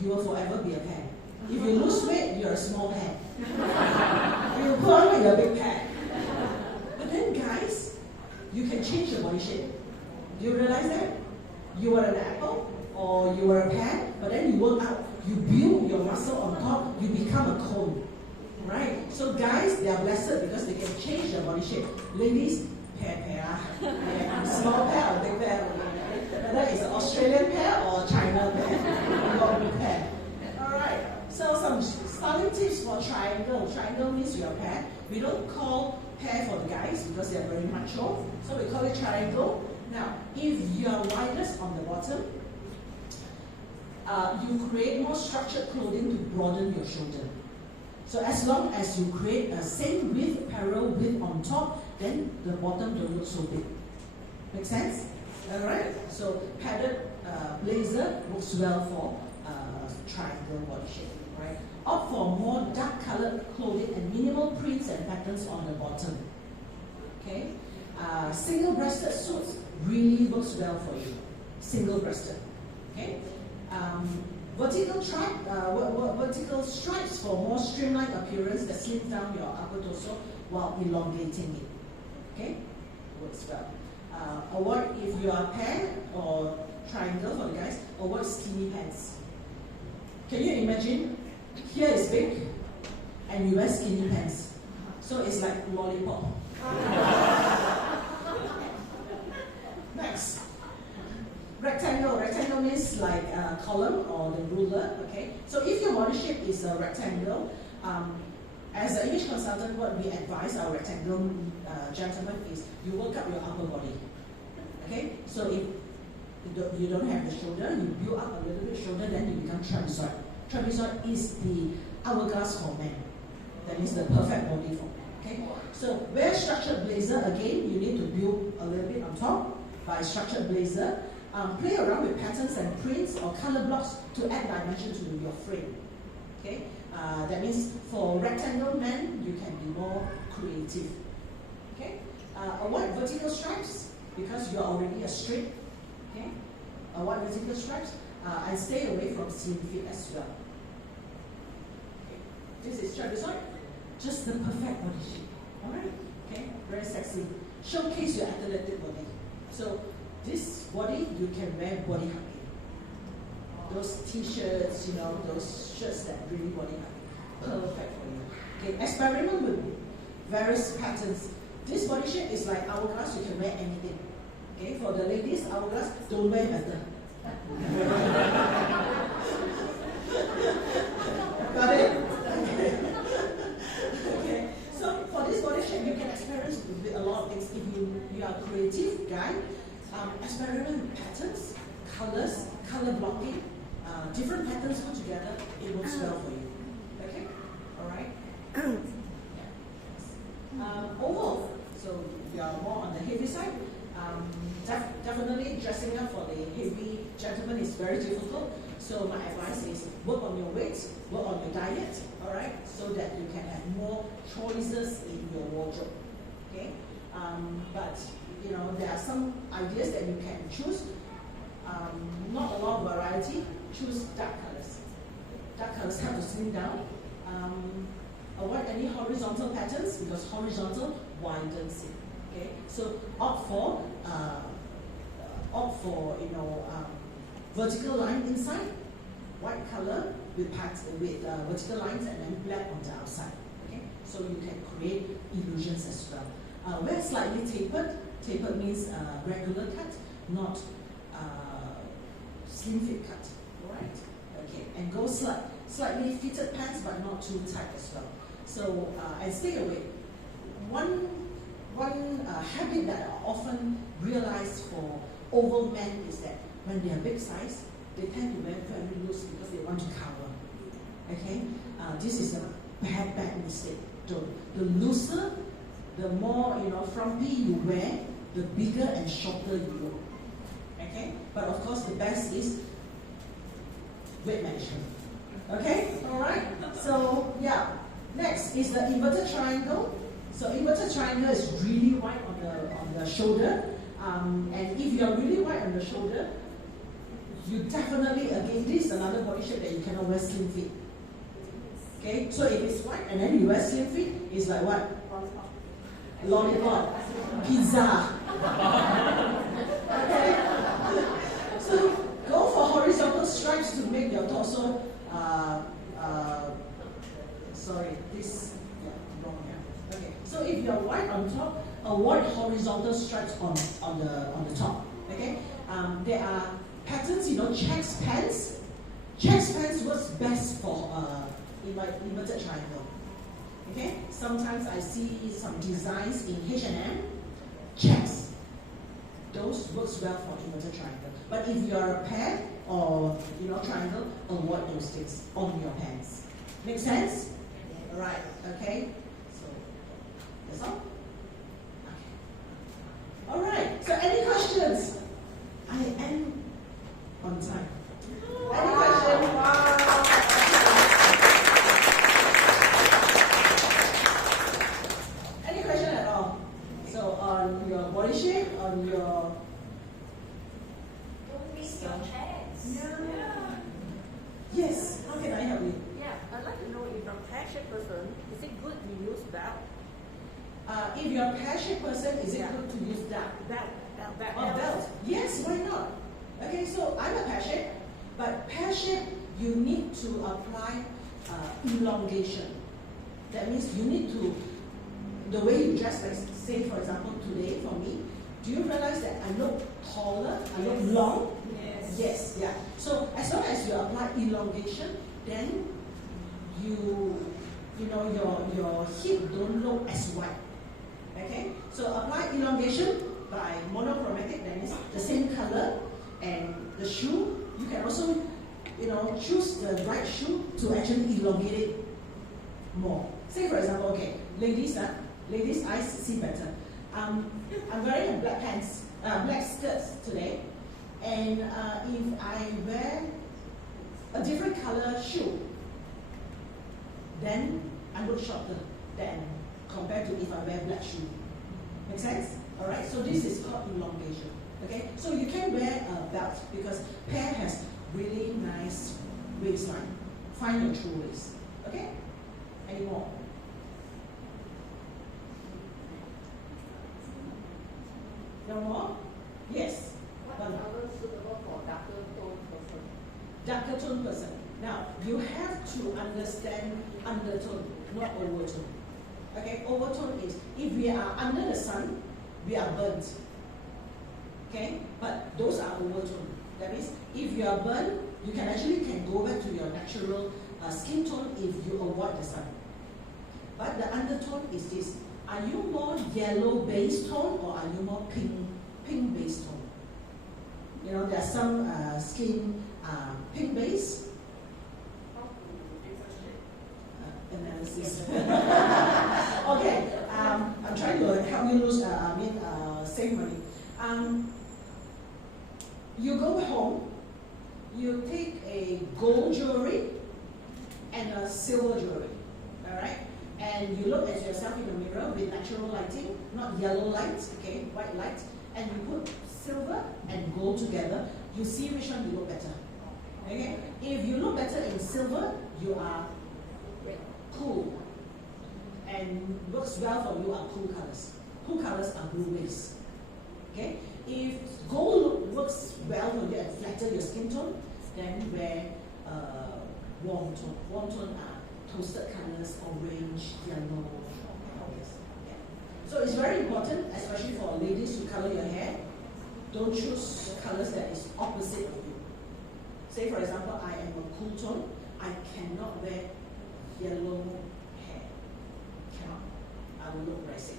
you will forever be a pear. If you lose weight, you're a small pear. If you put on weight, you're a big pear. But then guys, you can change your body shape. Do you realize that? You were an apple, or you were a pear, but then you work out, you build your muscle on top, you become a cone. Right? So guys, they are blessed because they can change their body shape. Ladies, pear. Small pear or big pear. Whether it's an Australian pear or China pear. Alright, so some styling tips for triangle. Triangle means you're a pear. We don't call pear for the guys because they're very macho. So we call it triangle. Now, if you're widest on the bottom, you create more structured clothing to broaden your shoulder. So as long as you create a same width, parallel width on top, then the bottom don't look so big. Make sense? Alright? So padded blazer works well for triangle body shape. Right? Opt for more dark colored clothing and minimal prints and patterns on the bottom. Okay? Single-breasted suits really works well for you. Single-breasted. Okay? Vertical stripes for more streamlined appearance that slims down your upper torso while elongating it. Okay? Works well. Avoid, if you are pear or triangle for the guys, avoid skinny pants. Can you imagine? Here is big and you wear skinny pants. So it's like lollipop. Next. Rectangle. Rectangle means like a column or the ruler. Okay. So if your body shape is a rectangle, as an image consultant, what we advise our rectangle gentlemen is you work up your upper body. Okay. So if you don't have the shoulder, you build up a little bit shoulder, then you become trapezoid. Trapezoid is the hourglass for men. That is the perfect body for men. Okay. So wear structured blazer. Again, you need to build a little bit on top by structured blazer. Play around with patterns and prints or color blocks to add dimension to your frame. Okay, that means for rectangle men, you can be more creative. Okay, avoid vertical stripes because you're already a straight. Okay, avoid vertical stripes and stay away from slim fit as well. Okay. This is trapezoid, just the perfect body shape. All right, okay, very sexy. Showcase your athletic body. So this body, you can wear body hugging. Those t-shirts, those shirts that really body hugging. Perfect for you. Okay, experiment with various patterns. This body shape is like hourglass, you can wear anything. Okay, for the ladies, hourglass, don't wear better. Got it? Okay. So for this body shape, you can experiment with a lot of things. If you are a creative guy, experiment with patterns, colors, color blocking, different patterns put together, it works well for you. Okay? Alright? Oval. So you are more on the heavy side. Definitely dressing up for the heavy gentleman is very very difficult. So my advice is work on your weight, work on your diet, all right, so that you can have more choices in your wardrobe. Okay, but you know there are some ideas that you can choose. Not a lot of variety. Choose dark colors. Dark colors help to slim down. Avoid any horizontal patterns because horizontal widens it. Okay, so opt for vertical line inside, white color with vertical lines and then black on the outside. Okay, so you can create illusions as well. Wear slightly tapered. Tapered means regular cut, not slim fit cut. All right. Okay, and go slightly fitted pants, but not too tight as well. So and stay away. One habit that I often realize for oval men is that when they are big size, they tend to wear very loose because they want to cover. Okay, this is a bad mistake. The looser, the more frumpy you wear, the bigger and shorter you look. Okay, but of course the best is weight management. Okay, all right. So yeah, next is the inverted triangle. So inverted triangle is really wide on the shoulder, and if you are really wide on the shoulder, you definitely this is another body shape that you cannot wear slim fit. Okay, so if it's wide and then you wear slim fit, it's like what? Lollipop, pizza. Okay, so go for horizontal stripes to make your torso. Okay, so if you're white on top, avoid horizontal stripes on the top. Okay, there are patterns, checks pants. Checks pants works best for inverted triangle. Okay, sometimes I see some designs in H&M, checks. Those works well for inverted triangle. But if you are a pear or triangle, avoid those things on your pants. Make sense? All right. Okay. So that's all. Okay. All right. So any questions? I am on time. Any questions? Any question at all? So on your body shape, on your yes. How can I help you? Yeah, I'd like to know if I'm a pear-shaped person, is it good to use belt? If you're a pear-shaped person, is it good to use Belt. belt? Yes, why not? Okay, so I'm a pear-shape, but pear-shape you need to apply elongation. That means you need to, the way you dress, like say for example today for me, do you realize that I look taller, I look long? Yes. Yes, yeah. So as long as you apply elongation, then your hip don't look as wide. Okay? So apply elongation by monochromatic, that means the same color, and the shoe, you can also choose the right shoe to actually elongate it more. Say for example, okay, ladies eyes see better. I'm wearing a black pants, black skirts today, and if I wear a different color shoe, then I look shorter than compared to if I wear black shoe. Make sense? All right. So this is called elongation. Okay. So you can wear a belt because pear has really nice waistline. Find your true waist. Okay. Any more? No more? Yes. What color suitable for darker tone person? Darker tone person. Now, you have to understand undertone, not overtone. Okay, overtone is if we are under the sun, we are burnt. Okay, but those are overtone. That means if you are burnt, you can go back to your natural skin tone if you avoid the sun. But the undertone is this. Are you more yellow base tone or are you more pink base tone? There are some skin pink base. Analysis. Okay, I'm trying to help you save money. You go home, silver jewelry. All right? And you look at yourself in the mirror with natural lighting, not yellow light, okay, white light, and you put silver and gold together, you see which one you look better. Okay? If you look better in silver, you are cool. And works well for you are cool colors. Cool colors are blue base. Okay? If gold works well for you and flatter your skin tone, then wear warm tone. Warm tone are toasted colors, orange, yellow, all this. Yeah. So it's very important, especially for ladies to color your hair. Don't choose colors that is opposite of you. Say for example, I am a cool tone. I cannot wear yellow hair. Cannot. I will look very sick.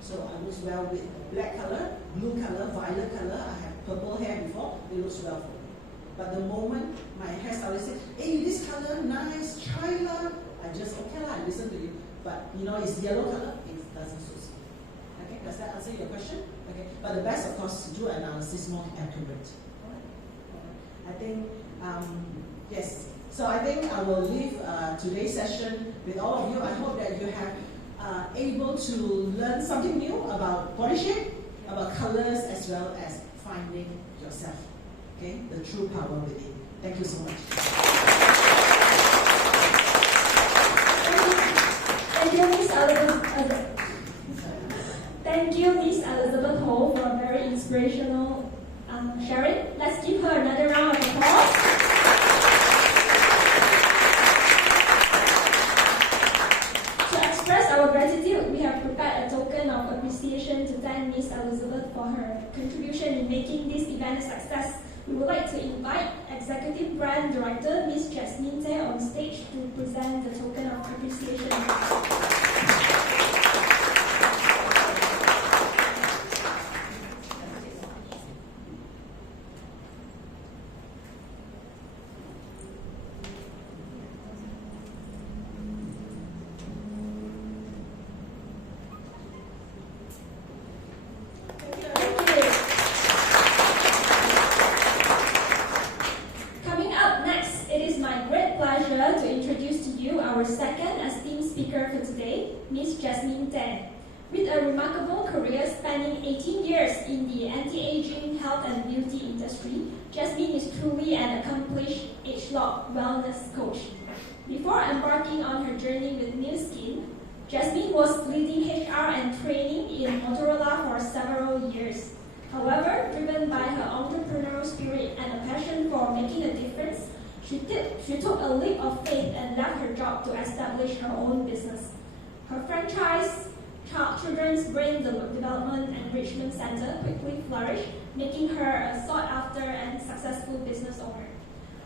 So I looks well with black color, blue color, violet color. I have purple hair before. It looks well for me. But the moment my hairstylist says, hey, this color nice, try lah, I just okay lah, I listen to you. But you know, it's yellow color, it doesn't suit me. Okay, does that answer your question? Okay, but the best, of course, to do analysis more accurate. I think, yes. So I think I will leave today's session with all of you. I hope that you have able to learn something new about body shape, about colors, as well as finding yourself. Okay, the true power within. Thank you so much. Thank you, Miss Elizabeth. Thank you, Miss Elizabeth Ho, for a very inspirational sharing. Let's give her another round of applause. To express our gratitude, we have prepared a token of appreciation to thank Miss Elizabeth for her contribution in making this event a success. We would like to invite Executive Brand Director Miss Jasmine Tay on stage to present the token of appreciation. With a remarkable career spanning 18 years in the anti-aging health and beauty industry, Jasmine is truly an accomplished ageLOC wellness coach. Before embarking on her journey with Nu Skin, Jasmine was leading HR and training in Motorola for several years. However, driven by her entrepreneurial spirit and a passion for making a difference, she took a leap of faith and left her job to establish her own business. Her franchise, Children's Brain Development Enrichment Center, quickly flourished, making her a sought-after and successful business owner.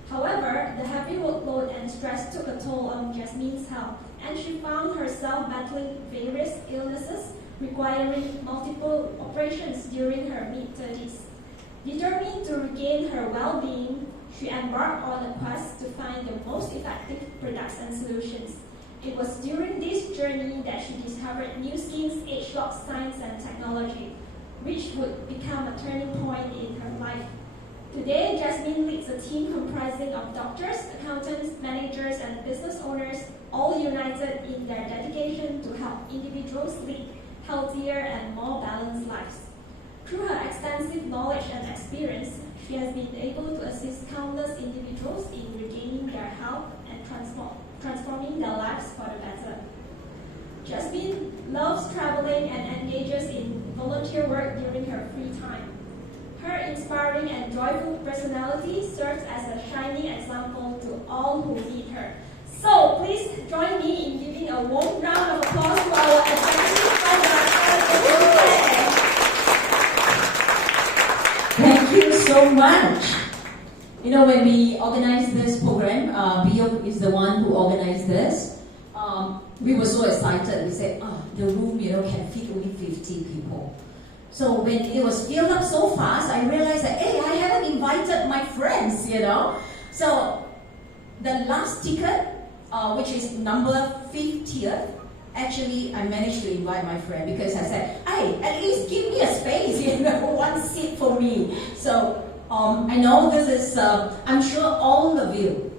However, the heavy workload and stress took a toll on Jasmine's health, and she found herself battling various illnesses, requiring multiple operations during her mid-30s. Determined to regain her well-being, she embarked on a quest to find the most effective products and solutions. It was during this journey that she discovered Nu Skin's ageLOC science and technology, which would become a turning point in her life. Today, Jasmine leads a team comprising of doctors, accountants, managers, and business owners, all united in their dedication to help individuals lead healthier and more balanced lives. Through her extensive knowledge and experience, she has been able to assist countless individuals in regaining their health and transforming their lives for the better. Jasmine loves traveling and engages in volunteer work during her free time. Her inspiring and joyful personality serves as a shining example to all who meet her. So please join me in giving a warm round of applause to our executive director. Thank you so much. You know, when we organized this program, Bio is the one who organized this. We were so excited. We said, the room, can fit only 50 people. So when it was filled up so fast, I realized that, hey, I haven't invited my friends, So the last ticket, which is number 50th, actually I managed to invite my friend because I said, hey, at least give me a space, one seat for me. So I know this is, I'm sure all of you,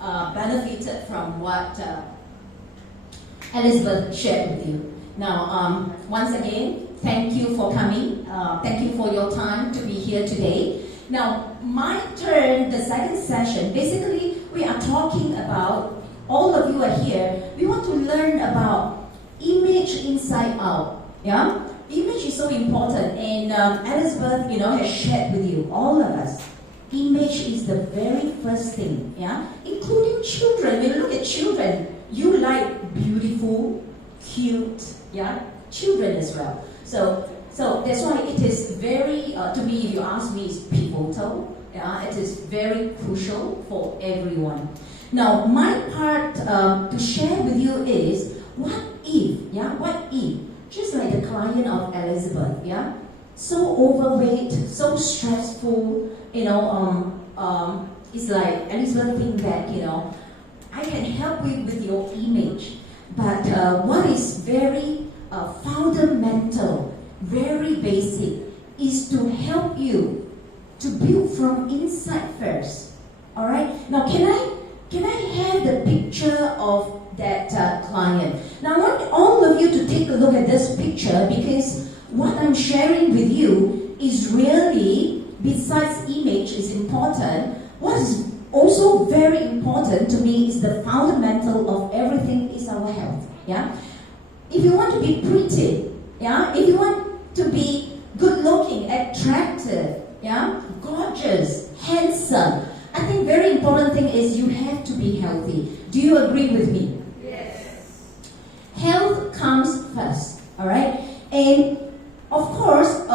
benefited from what Elizabeth shared with you. Now, once again, thank you for coming. Thank you for your time to be here today. Now, my turn, the second session, basically we are talking about, all of you are here, we want to learn about image inside out. Yeah? Image is so important, and Elizabeth, has shared with you, all of us. Image is the very first thing, yeah? Including children. When you look at children, you like beautiful, cute, yeah? Children as well. So that's why it is very, to me, if you ask me, it's pivotal. Yeah? It is very crucial for everyone. Now, my part to share with you is, what if, yeah? What if, just like the client of Elizabeth, yeah? So overweight, so stressful, it's like Elizabeth think that, I can help you with your image. But what is very fundamental, very basic, is to help you to build from inside first. All right? Now, can I have the picture of that client? Now, I want all of you to take a look at this picture, because what I'm sharing with you is really, besides image is important, what is also very important to me is the fundamental of everything is our health. Yeah? If you want to be pretty, yeah? If you want to be good looking, attractive, yeah? Gorgeous, handsome, I think very important thing is you have to be healthy. Do you agree with me? Yes. Health comes first, all right? And of course,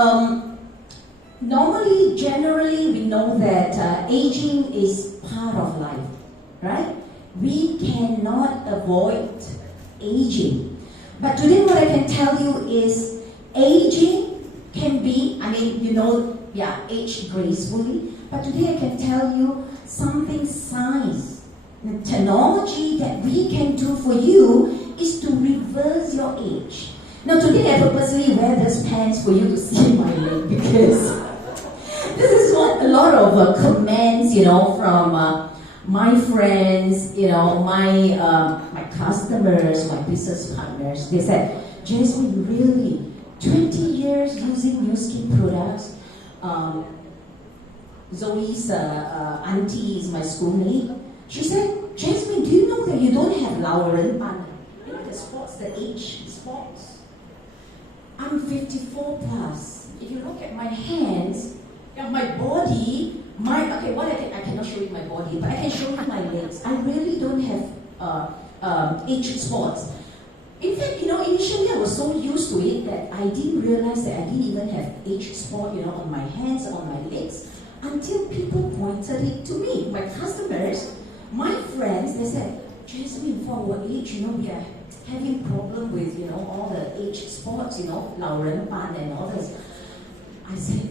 normally, generally, we know that aging is part of life, right? We cannot avoid aging. But today what I can tell you is aging can be, age gracefully. But today I can tell you something science, the technology that we can do for you is to reverse your age. Now today I purposely wear this pants for you to see my leg, because this is what a lot of comments, from my friends, my customers, my business partners. They said, Jasmine, really, 20 years using New Skin products. Zoe's auntie is my schoolmate. She said, Jasmine, do you know that you don't have Lauren Pan? The spots, the age spots. I'm 54 plus. If you look at my hands, my body, I cannot show you my body, but I can show you my legs. I really don't have age spots. In fact, initially I was so used to it that I didn't realize that I didn't even have age spot, on my hands, on my legs, until people pointed it to me. My customers, my friends, they said, Jasmine, for our age, we are having problem with, all the age spots, Lauren Pan and all this. I said,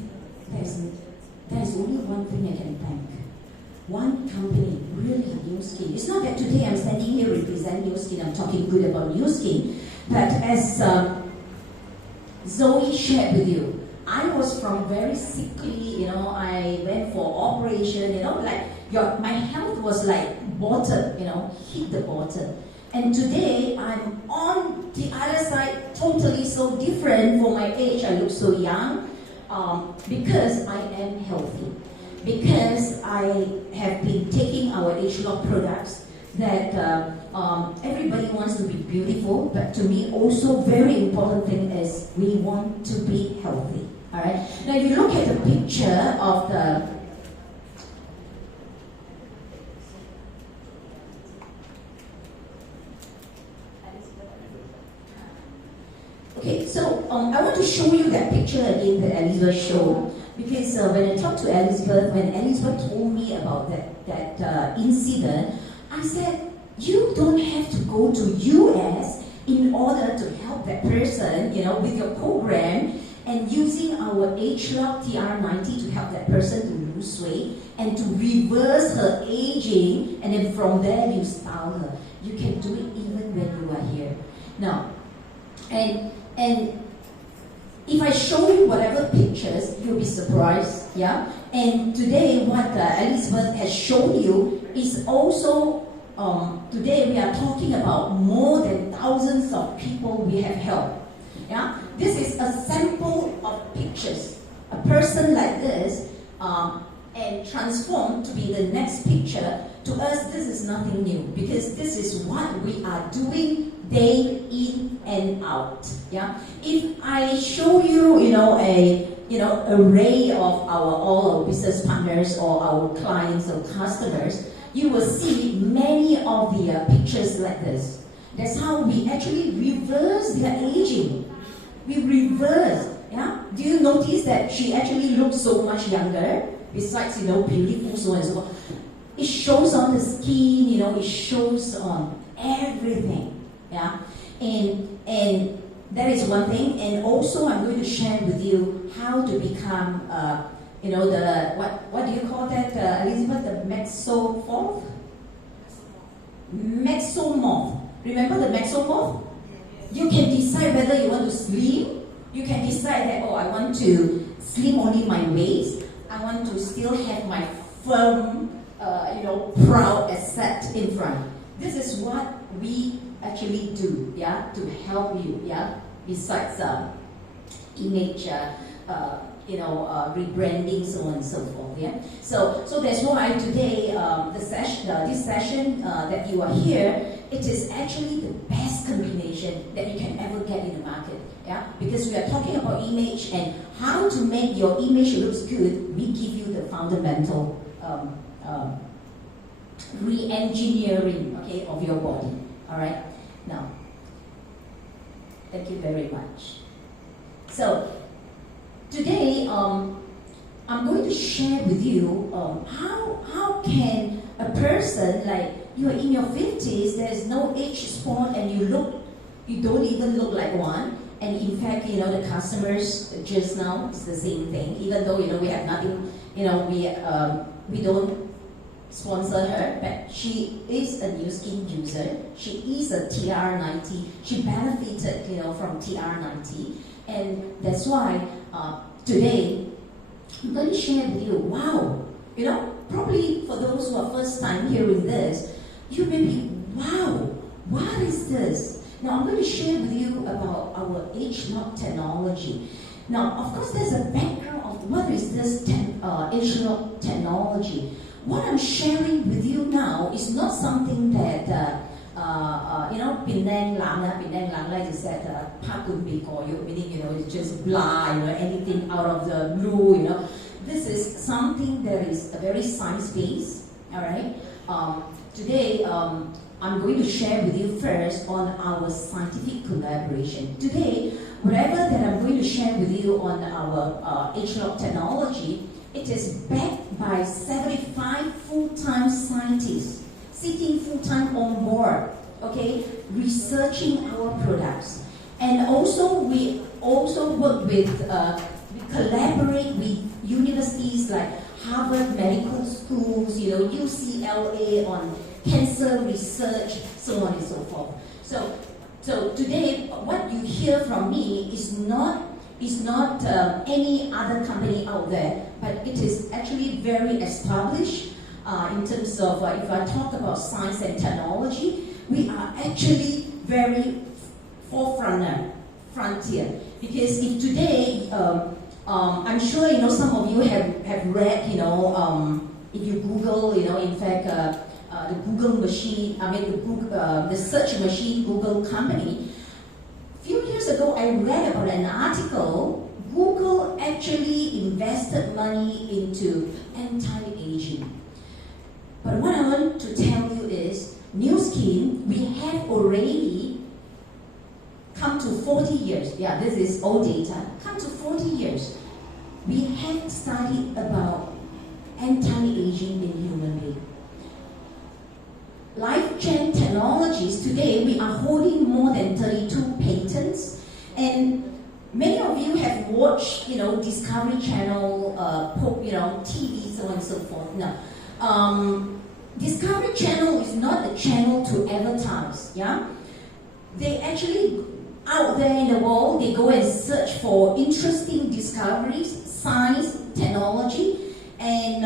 there's only one thing I can thank. One company, really New Skin. It's not that today I'm standing here representing New Skin, I'm talking good about New Skin. But as Zoe shared with you, I was from very sickly, I went for operation, my health was like bottom, hit the bottom. And today I'm on the other side, totally so different for my age. I look so young because I am healthy. Because I have been taking our ageLOC products that everybody wants to be beautiful, but to me also very important thing is we want to be healthy. All right. Now, if you look at the picture of the okay, so I want to show you that picture again that Elizabeth showed, because when I talked to Elizabeth, when Elizabeth told me about that incident, I said, you don't have to go to US in order to help that person, with your program, and using our ageLOC TR90 to help that person to lose weight and to reverse her aging, and then from there you style her. You can do it even when you are here. Now, and if I show you whatever pictures, you'll be surprised, yeah? And today what Elizabeth has shown you is also, today we are talking about more than thousands of people we have helped. Yeah? This is a sample of pictures. A person like this and transformed to be the next picture. To us, this is nothing new because this is what we are doing day in and out. Yeah. If I show you, a array of all our business partners or our clients or customers, you will see many of the pictures like this. That's how we actually reverse their aging. We reverse. Yeah. Do you notice that she actually looks so much younger? Besides, beautiful, so on and so forth. It shows on the skin, it shows on everything. Yeah. And that is one thing. And also I'm going to share with you how to become what do you call that, Elizabeth? The Mesomorph? Mesomorph. Remember the Mesomorph? You can decide whether you want to slim. You can decide that, I want to slim only my waist. I want to still have my firm, proud asset in front. This is what we actually do, to help you, besides image, rebranding, so on and so forth, So that's why today, this session that you are here, it is actually the best combination that you can ever get in the market, because we are talking about image and how to make your image looks good. We give you the fundamental re-engineering, of your body. All right. Now, thank you very much. So today, I'm going to share with you how can a person like you are in your 50s. There's no age spot, and you don't even look like one. And in fact, the customers just now, it's the same thing. Even though, we have nothing, we don't sponsor her, but she is a Nu Skin user. She is a TR90. She benefited, from TR90. And that's why today, I'm going to share with you, wow, probably for those who are first time hearing this, you may be, wow, what is this? Now, I'm going to share with you about our age-lock technology. Now, of course, there's a background of what is this age-lock technology. What I'm sharing with you now is not something that, Penang Lang, like I said, meaning, it's just blah, anything out of the blue, This is something that is very science-based, all right? Today, I'm going to share with you first on our scientific collaboration. Today, whatever that I'm going to share with you on our age-lock technology, it is backed by 75 full-time scientists sitting full-time on board, researching our products. And also, we also work with, we collaborate with universities like Harvard Medical Schools, UCLA on cancer research, so on and so forth. So today, what you hear from me is not any other company out there, but it is actually very established in terms of if I talk about science and technology, we are actually very frontier. Because if today, I'm sure some of you have read, if you Google, in fact, the Google machine, the search machine Google company. A few years ago, I read about an article. Google actually invested money into anti-aging. But what I want to tell you is, Nu Skin, we have already come to 40 years. Yeah, this is old data. Come to 40 years. We have studied about anti-aging in human beings. LifeGen Technologies, today we are holding more than 32 patents, and many of you have watched, Discovery Channel, TV, so on and so forth. Now, Discovery Channel is not a channel to advertise, They actually, out there in the world, they go and search for interesting discoveries, science, technology, and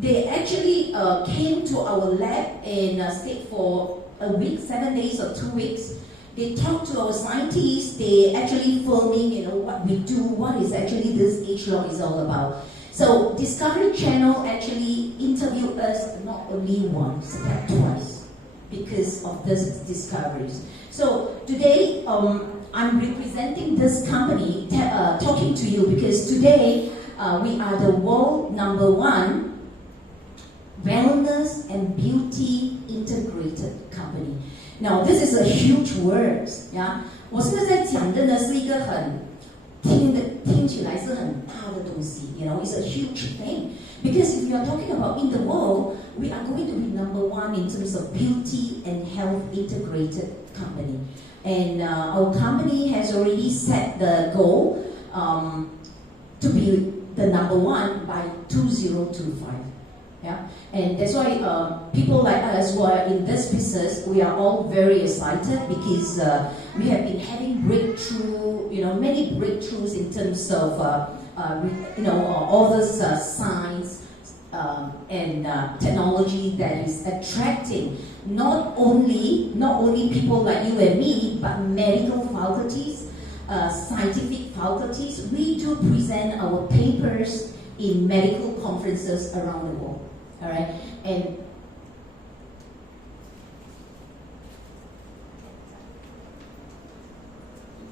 they actually came to our lab and stayed for a week, 7 days or 2 weeks. They talked to our scientists. They actually filming, what we do, what is actually this ageLOC is all about. So Discovery Channel actually interviewed us not only once, but twice, because of this discoveries. So today, I'm representing this company, talking to you because today we are the world #1 wellness and beauty integrated company. Now, this is a huge word, 我现在在讲的呢是一个听起来是很大的东西 it's a huge thing. Because if you are talking about in the world, we are going to be #1 in terms of beauty and health integrated company. And our company has already set the goal to be the #1 by 2025. Yeah? And that's why people like us who are in this business, we are all very excited because we have been having breakthrough, many breakthroughs in terms of, all this science and technology that is attracting not only people like you and me, but medical faculties, scientific faculties. We do present our papers in medical conferences around the world. All right, and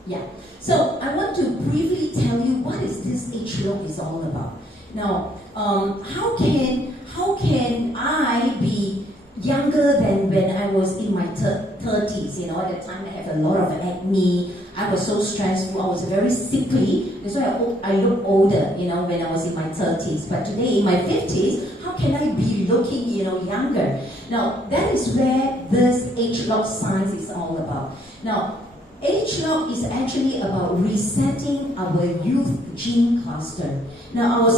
yeah. So I want to briefly tell you what is this ageLOC is all about. Now, how can I be younger than when I was in my 30s? At the time I had a lot of acne. I was so stressful. I was very sickly. That's why I look older, when I was in my 30s. But today, in my 50s, how can I be looking, younger? Now, that is where this ageLOC science is all about. Now, ageLOC is actually about resetting our youth gene cluster. Now,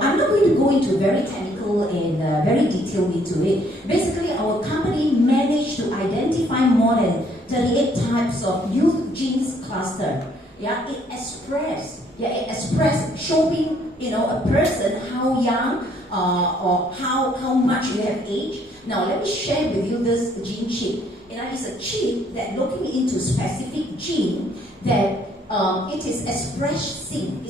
I'm not going to go into very technical and very detailed into it. Basically, our company managed to identify more than 38 types of youth genes cluster. Yeah, it express showing a person how young or how much you have aged. Now, let me share with you this gene chip. It's a chip that looking into specific gene that it is expressing,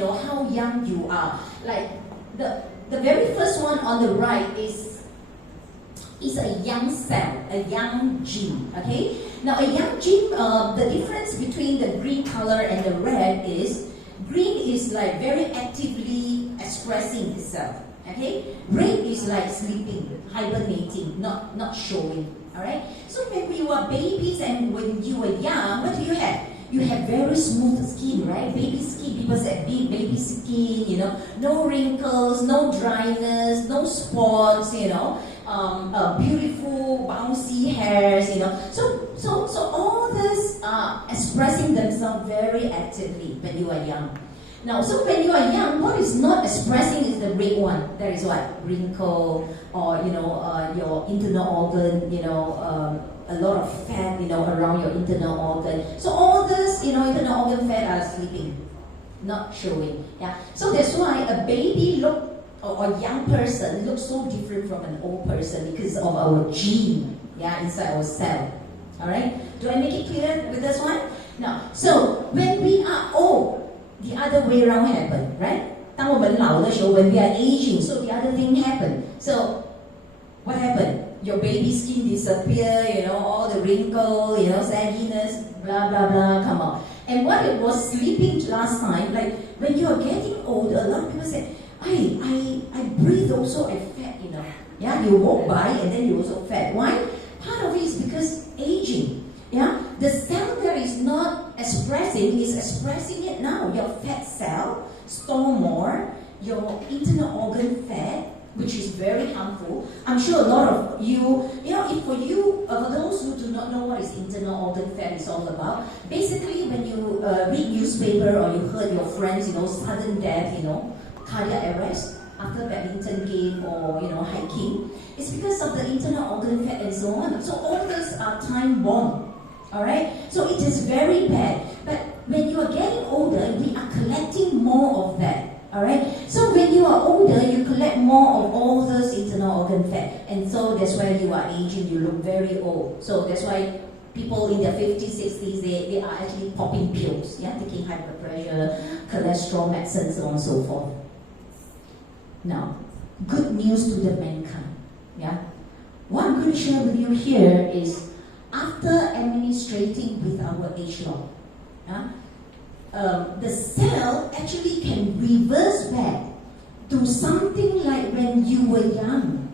how young you are. Like the very first one on the right is a young cell, a young gene. Okay. Now a young gene, the difference between the green color and the red is green is like very actively expressing itself. Okay, red is like sleeping, hibernating, not showing. All right. So when you are babies and when you are young, what do you have? You have very smooth skin, right? Baby skin. People say baby skin. No wrinkles, no dryness, no spots. Beautiful bouncy hairs. So all this are expressing themselves very actively when you are young. Now, so when you are young, what is not expressing is the red one. There is what? Wrinkle or, your internal organ, a lot of fat, around your internal organ. So all this, internal organ fat are sleeping, not showing. Yeah. So that's why a baby or a young person looks so different from an old person because of our gene, inside our cell. All right? Do I make it clear with this one? Now, so when we are old, the other way around happen, right? 当我们老的时候, when we are aging, so the other thing happen. So, what happened? Your baby skin disappear, all the wrinkle, sagginess, blah, blah, blah, come on. And what it was sleeping last time, like when you are getting older, a lot of people say, I breathe also, I fat, Yeah, you walk by and then you also fat. Why? Part of it is because aging. Yeah, the cell that is not expressing is expressing it now. Your fat cell store more, your internal organ fat, which is very harmful. I'm sure a lot of you, if for you, for those who do not know what is internal organ fat is all about, basically when you read newspaper or you heard your friends, sudden death, cardiac arrest after badminton game or hiking, it's because of the internal organ fat and so on. So all these are time bomb. All right, so it is very bad. But when you are getting older, we are collecting more of that. All right. So when you are older, you collect more of all those internal organ fat, and so that's why you are aging. You look very old. So that's why people in their 50s, 60s, they are actually popping pills, yeah, taking high blood pressure, cholesterol medicine, so on and so forth. Now, good news to the mankind. Yeah. What I'm going to share with you here is after administrating with our age law, the cell actually can reverse back to something like when you were young.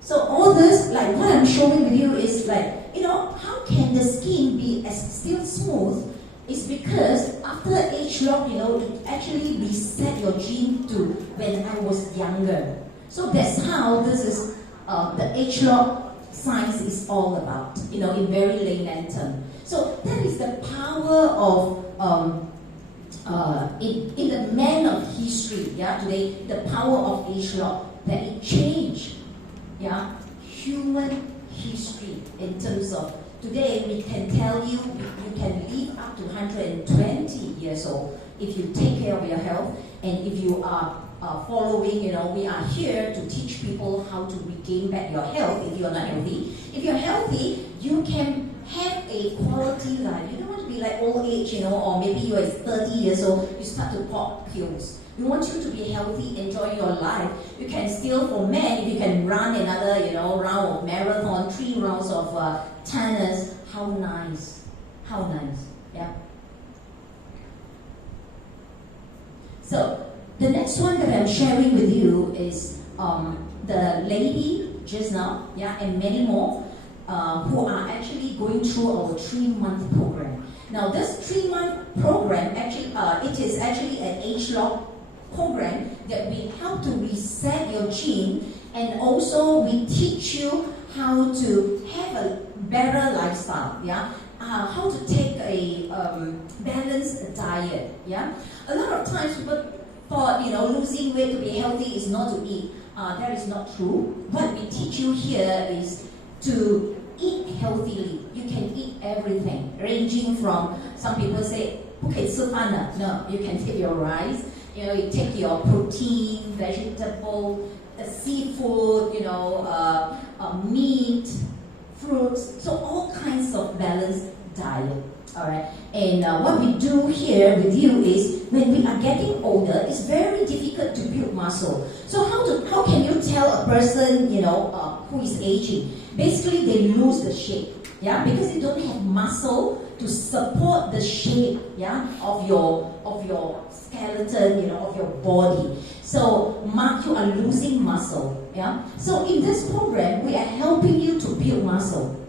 So all this, like what I'm showing with you is like, how can the skin be still smooth? It's because after age lock, it actually reset your gene to when I was younger. So that's how this is, the age lock science is all about, in very layman term. So that is the power of, in the man of history, today, the power of age lock, that it changed, human history in terms of, today we can tell you, you can live up to 120 years old if you take care of your health, and if you are following, we are here to teach people how to regain back your health if you're not healthy. If you're healthy, you can have a quality life. You don't want to be like old age, or maybe you're 30 years old, you start to pop pills. We want you to be healthy, enjoy your life. You can still, for men, if you can run another, round of marathon, 3 rounds of tennis, how nice. How nice, yeah. So, the next one that I'm sharing with you is the lady just now, and many more, who are actually going through our 3-month program. Now, this 3-month program, actually, it is actually an age lock program that we help to reset your gene, and also we teach you how to have a better lifestyle, how to take a balanced diet, A lot of times people thought, losing weight to be healthy is not to eat. That is not true. What we teach you here is to eat healthily. You can eat everything, ranging from, some people say, okay, no, you can take your rice, you take your protein, vegetable, seafood, meat, fruits, so all kinds of balanced diet. Alright, and what we do here with you is, when we are getting older, it's very difficult to build muscle. So how can you tell a person, who is aging? Basically, they lose the shape, because they don't have muscle to support the shape, of your skeleton, of your body. So, you are losing muscle, So in this program, we are helping you to build muscle.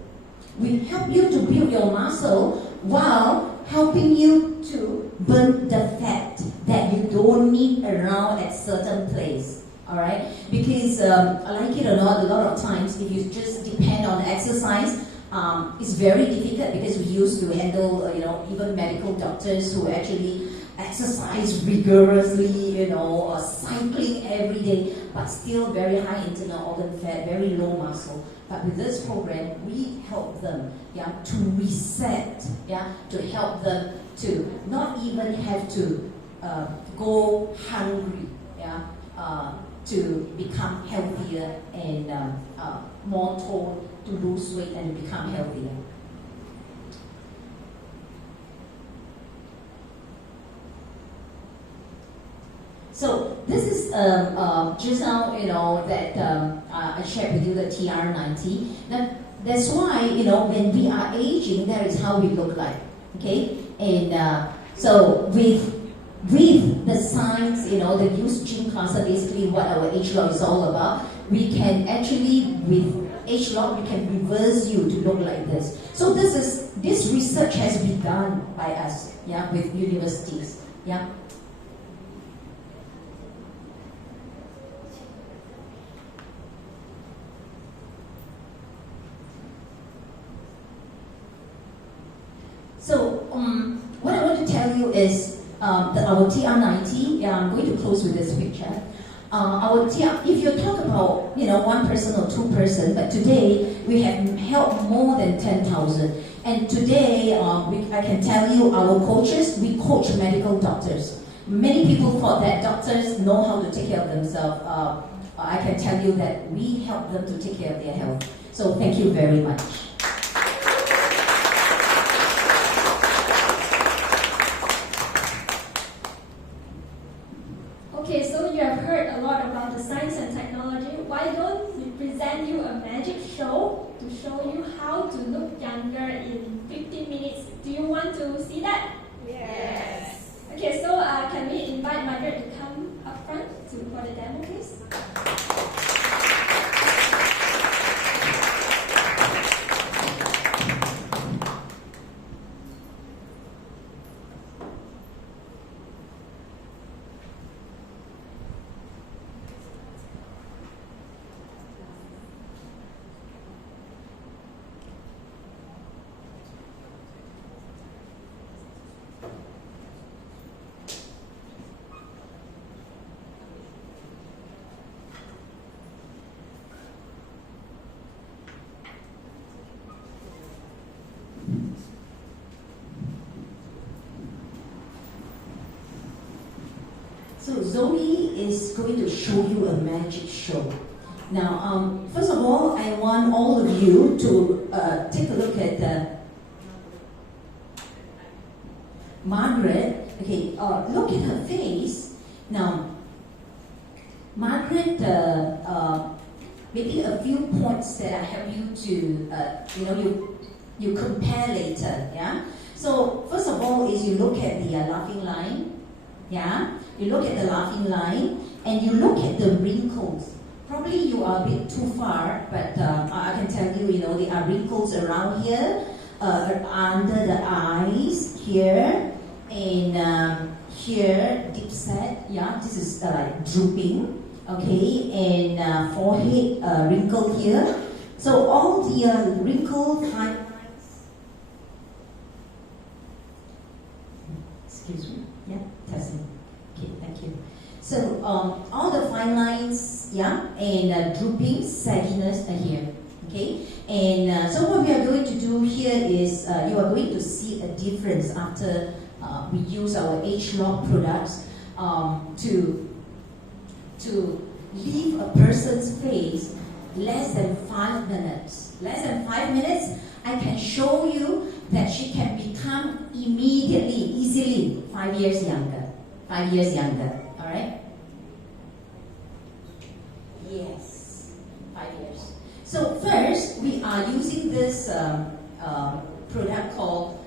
We help you to build your muscle while helping you to burn the fat that you don't need around at certain place. Alright? Because, like it or not, a lot of times, if you just depend on exercise, it's very difficult, because we used to handle, even medical doctors who actually exercise rigorously, cycling every day, but still very high internal organ fat, very low muscle. But with this program, we help them, to reset, to help them to not even have to go hungry, to become healthier and more toned, to lose weight and become healthier. So this is just now, that I shared with you the TR90. Now, that's why, when we are aging, that is how we look like, okay? And so with the science, the use gene cluster, basically what our age law is all about, we can actually, with age law, we can reverse you to look like this. So this research has been done by us, with universities, So, what I want to tell you is our TR90, I'm going to close with this picture. Our TR, if you talk about, 1 person or 2 person, but today we have helped more than 10,000. And today, I can tell you, our coaches, we coach medical doctors. Many people thought that doctors know how to take care of themselves. I can tell you that we help them to take care of their health. So thank you very much. Okay, so you have heard a lot about the science and technology. Why don't we present you a magic show to show you how to look younger in 15 minutes? Do you want to see that? Yes. Okay, so can we invite Margaret to come up front for the demo, please? So Zoe is going to show you a magic show. Now, first of all, I want all of you to take a look at Margaret. Okay, look at her face. Now, Margaret, maybe a few points that I help you to, you compare later. Yeah. So first of all, is you look at the laughing line. Yeah. You look at the laughing line and you look at the wrinkles. Probably you are a bit too far, but I can tell you, there are wrinkles around here, under the eyes, here, and here, deep set. Yeah, this is like drooping. Okay, and forehead wrinkle here. So all the wrinkle highlights. Excuse me. Yeah, testing. Okay, thank you. So all the fine lines, yeah, and drooping, sagginess are here. Okay, and so what we are going to do here is you are going to see a difference after we use our Agelock products to leave a person's face less than 5 minutes. Less than 5 minutes, I can show you that she can become immediately, easily 5 years younger. 5 years younger. All right? Yes, 5 years. So first, we are using this product called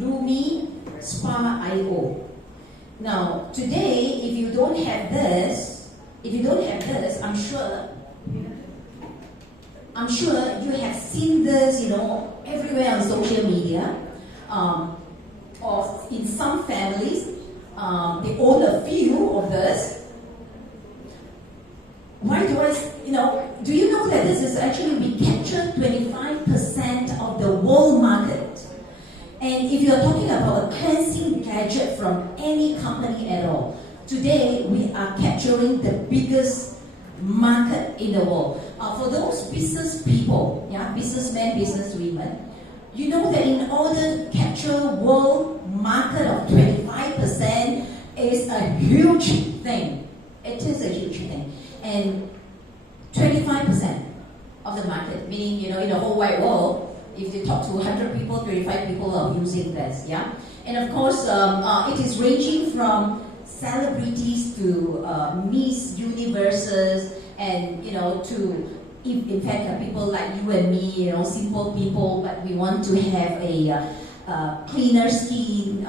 Lumi Spa IO. Now, today, if you don't have this, I'm sure you have seen this, everywhere on social media, or in some families, they own a few of this. Why do you know that this is actually, we capture 25% of the world market? And if you're talking about a cleansing gadget from any company at all, today we are capturing the biggest market in the world. For those business people, businessmen, businesswomen, you know that in order to capture world market of 25% is a huge thing. It is a huge thing. And 25% of the market, meaning, in the whole wide world, if you talk to 100 people, 25 people are using this, yeah? And of course, it is ranging from celebrities to Miss Universes, and, to, in fact, people like you and me, simple people, but we want to have a cleaner skin,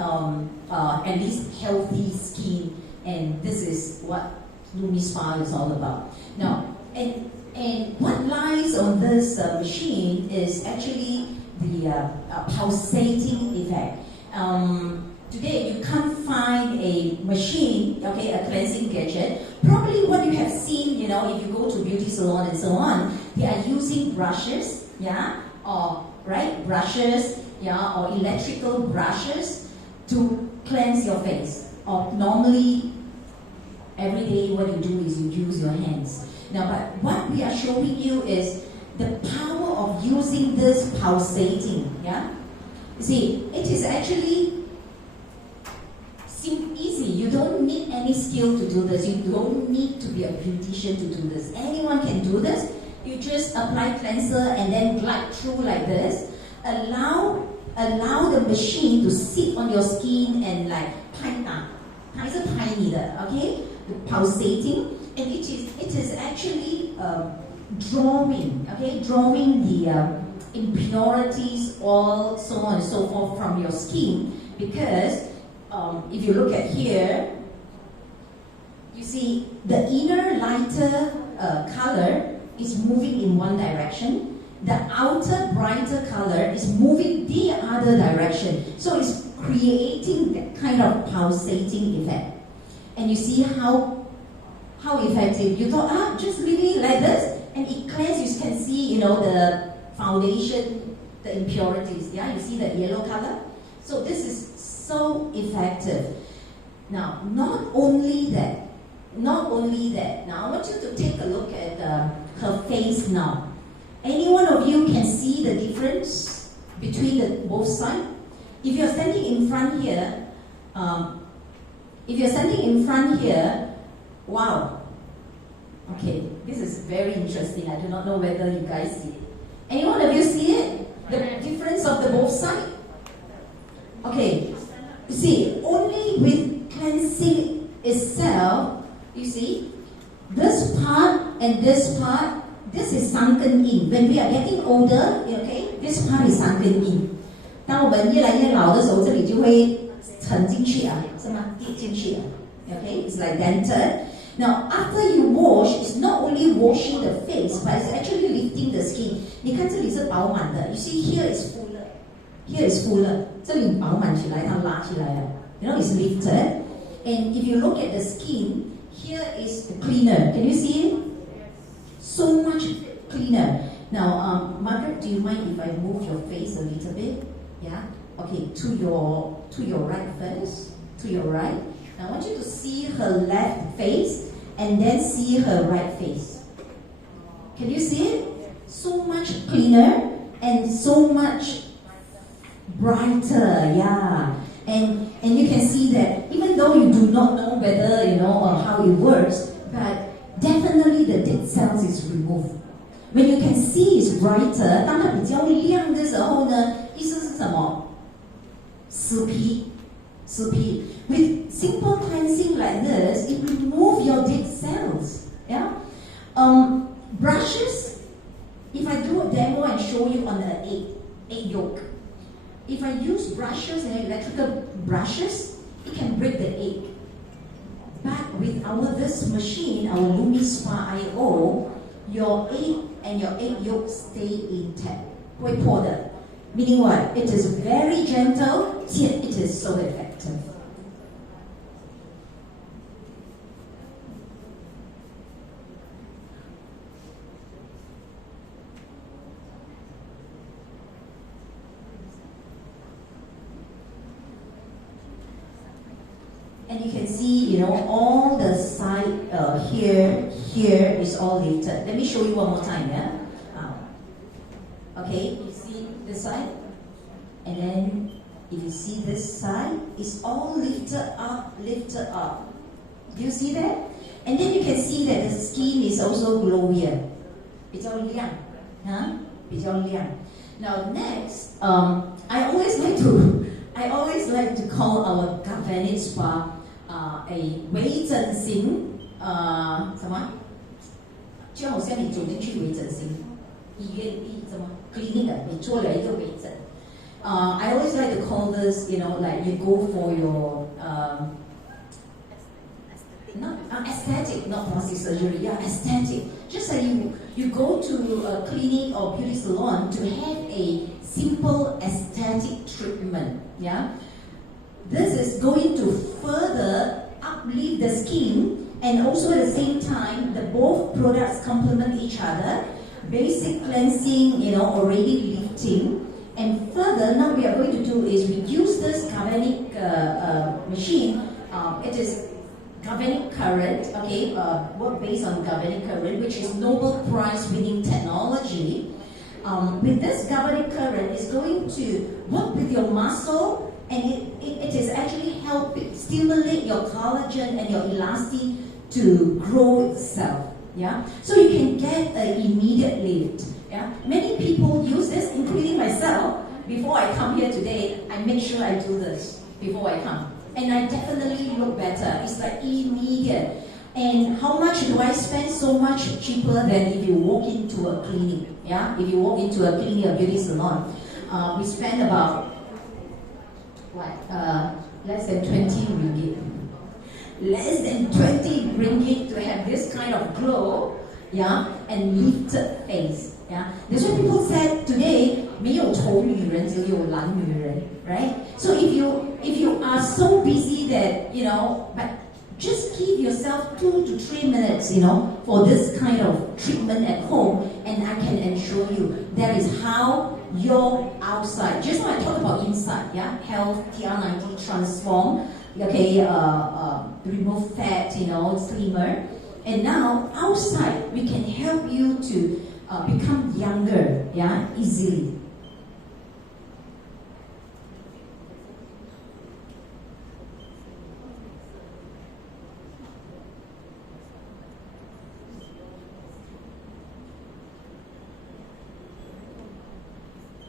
at least healthy skin, and this is what Lumi Spa is all about. Now, and what lies on this machine is actually the pulsating effect. Today, you can't find a machine, a cleansing gadget. Probably what you have seen, if you go to beauty salon and so on, they are using brushes, brushes, or electrical brushes to cleanse your face. Or normally, every day what you do is you use your hands. Now, but what we are showing you is the power of using this pulsating, You see, it is actually easy any skill to do this. You don't need to be a beautician to do this. Anyone can do this. You just apply cleanser and then glide through like this. Allow the machine to sit on your skin and like 拍打，它是拍你的 ，okay? Pulsating, and it is actually drawing, okay? Drawing the impurities, all so on and so forth from your skin, because if you look at here, you see the inner lighter color is moving in one direction. The outer brighter color is moving the other direction. So it's creating that kind of pulsating effect. And you see how effective. You thought, just leave it like this, and it cleans. You can see, the foundation, the impurities. Yeah, you see the yellow color. So this is so effective. Now, not only that. Now I want you to take a look at her face now. Any one of you can see the difference between both sides? If you're standing in front here, wow. Okay, this is very interesting. I do not know whether you guys see it. Any one of you see it? The difference of the both sides? Okay, you see, only with cleansing itself, you see, this part and this part, this is sunken in. When we are getting older, okay, this part is sunken in. 当我们越来越老的时候，这里就会沉进去啊，是吗？跌进去啊。Okay, it's like dented. Now, after you wash, it's not only washing the face, but it's actually lifting the skin. 你看这里是饱满的 ，you see here is fuller, here is fuller. 这里饱满起来，它拉起来了。You know, it's lifted. And if you look at the skin, here is cleaner. Can you see it? So much cleaner. Now, Margaret, do you mind if I move your face a little bit? Yeah? Okay, to your right first. To your right. Now, I want you to see her left face and then see her right face. Can you see it? So much cleaner and so much brighter. Yeah. And you can see that even though you do not know whether, how it works, but definitely the dead cells is removed. When you can see it's brighter, 当它比较亮的时候呢，意思是什么？死皮。With simple cleansing like this, it removes your dead cells. Yeah. Brushes. If I do a demo and show you on the egg yolk, if I use brushes and electrical brushes, it can break the egg. But with this machine, our LumiSpa IO, your egg and your egg yolk stay intact. 会破的 Meaning what? It is very gentle, yet it is so effective. And you can see, all the side here is all lifted. Let me show you one more time, yeah? Okay, you see this side? And then if you see this side, it's all lifted up. Do you see that? And then you can see that the skin is also glowier. 比较亮, huh? 比较亮. Now next, I always like to call our Galvanic Spa a 微整形什么？就好像你走进去微整形医院什么 clinic 你做了一个微整。I always like to call this, like you go for your not aesthetic, not plastic surgery, yeah, aesthetic. Just like you go to a clinic or beauty salon to have a simple aesthetic treatment, yeah. This is going to further uplift the skin, and also at the same time, both products complement each other. Basic cleansing, already lifting. And further, now we are going to do is we use this galvanic machine. It is galvanic current, okay, work based on galvanic current, which is Nobel Prize winning technology. With this galvanic current, it's going to work with your muscle and it is actually helping stimulate your collagen and your elastin to grow itself. Yeah, so you can get an immediate lift. Yeah, many people use this, including myself. Before I come here today, I make sure I do this before I come, and I definitely look better. It's like immediate. And how much do I spend? So much cheaper than if you walk into a clinic. Yeah, if you walk into a clinic or beauty salon, we spend about less than 20 ringgit. Less than 20 ringgit to have this kind of glow, yeah, and lifted face. Yeah, that's why people said today, 没有丑女人，只有懒女人, right? So if you are so busy that but just give yourself 2 to 3 minutes, for this kind of treatment at home, and I can assure you that is how your outside. Just now I talked about inside, yeah, health, TR90 transform, okay, remove fat, slimmer, and now outside we can help you to become younger, yeah, easily.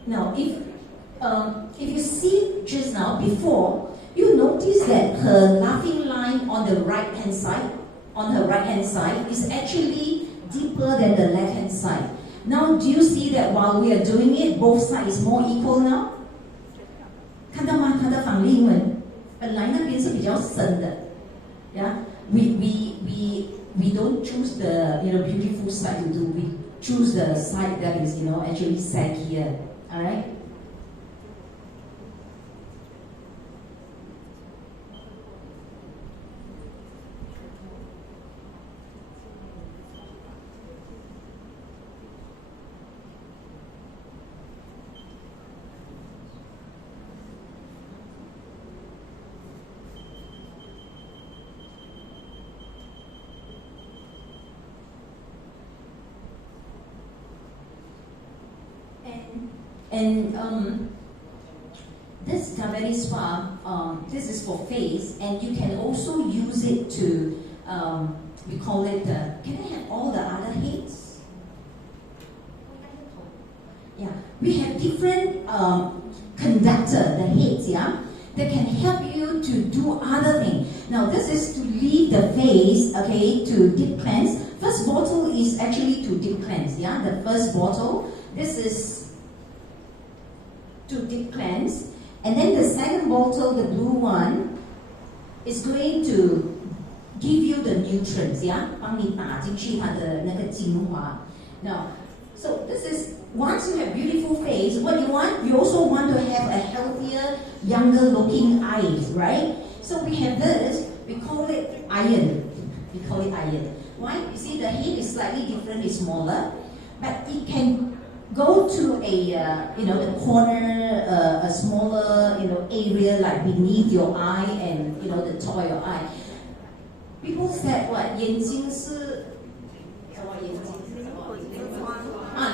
Now, if you see just now before, you notice that her laughing line on the right hand side, is actually deeper than the left hand side. Now, do you see that while we are doing it, both sides is more equal now? 看到吗？它的反例文本来那边是比较深的 ，yeah. We don't choose the beautiful side to do. We choose the side that is actually saggier. All right. And this Caveri Spa, this is for face, and you can also use it to, we call it, can I have all the other heads? Yeah, we have different conductor, the heads, yeah, that can help you to do other things. Now, this is to leave the face, okay, to deep cleanse. First bottle is actually to deep cleanse, yeah, the first bottle. This is to deep cleanse, and then the second bottle, the blue one, is going to give you the nutrients, yeah, 帮你打进去它的那个精华. Now, so this is once you have beautiful face, what you want? You also want to have a healthier, younger looking eyes, right? So we have this. We call it iron. We call it iron. Why? You see, the head is slightly different. It's smaller, but it can go to a, the corner, a smaller, area like beneath your eye and, the top of your eye. People said what? 眼睛是什么眼睛？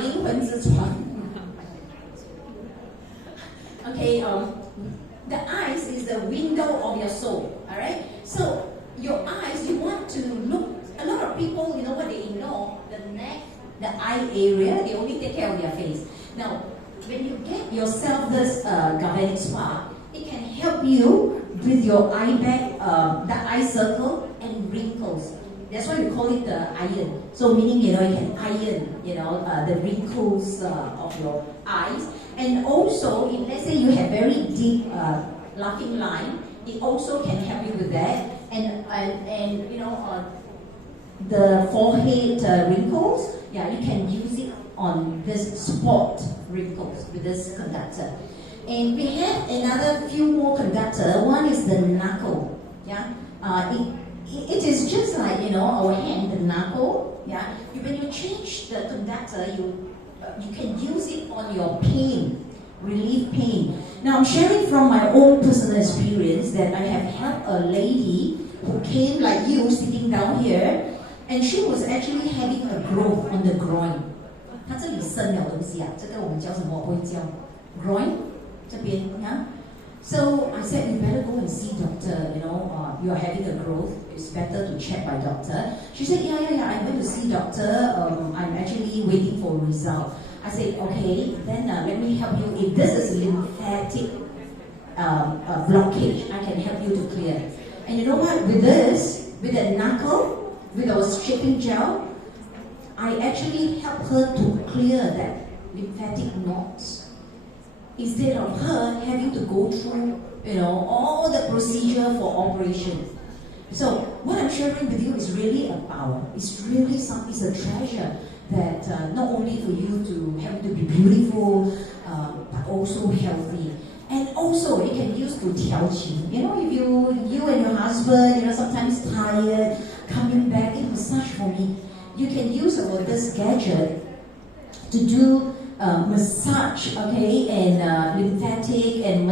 灵魂之窗。Okay, the eyes is the window of your soul. All right. So your eyes, you want to look. A lot of people, what they ignore, the neck. The eye area, they only take care of their face. Now, when you get yourself this galvanic spa, it can help you with your eye bag, the eye circle, and wrinkles. That's why we call it the iron. So meaning, you can iron, the wrinkles of your eyes. And also, if let's say you have very deep laughing line, it also can help you with that. And the forehead wrinkles, yeah, you can use it on this spot wrinkles with this conductor. And we have another few more conductor. One is the knuckle, yeah. It is just like our hand, the knuckle, yeah. When you change the conductor, you can use it on your pain, relief pain. Now I'm sharing from my own personal experience that I have helped a lady who came like you, sitting down here. And she was actually having a growth on the groin. 她这里生了东西啊，这个我们叫什么？我不会叫 groin 这边啊。So I said, you better go and see doctor, you're having a growth, it's better to check by doctor. She said, yeah, I went to see doctor, I'm actually waiting for a result. I said, okay, then let me help you. If this is lymphatic blockage, I can help you to clear. And you know what, with this, with a knuckle, with our shaping gel, I actually helped her to clear that lymphatic knots. Instead of her having to go through, all the procedure for operation. So what I'm sharing with you is really a power. It's really it's a treasure that not only for you to help to be beautiful, but also healthy. And also you can use to 调情. If you and your husband, sometimes tired, coming back, massage for me. You can use this gadget to do massage, okay, and lymphatic and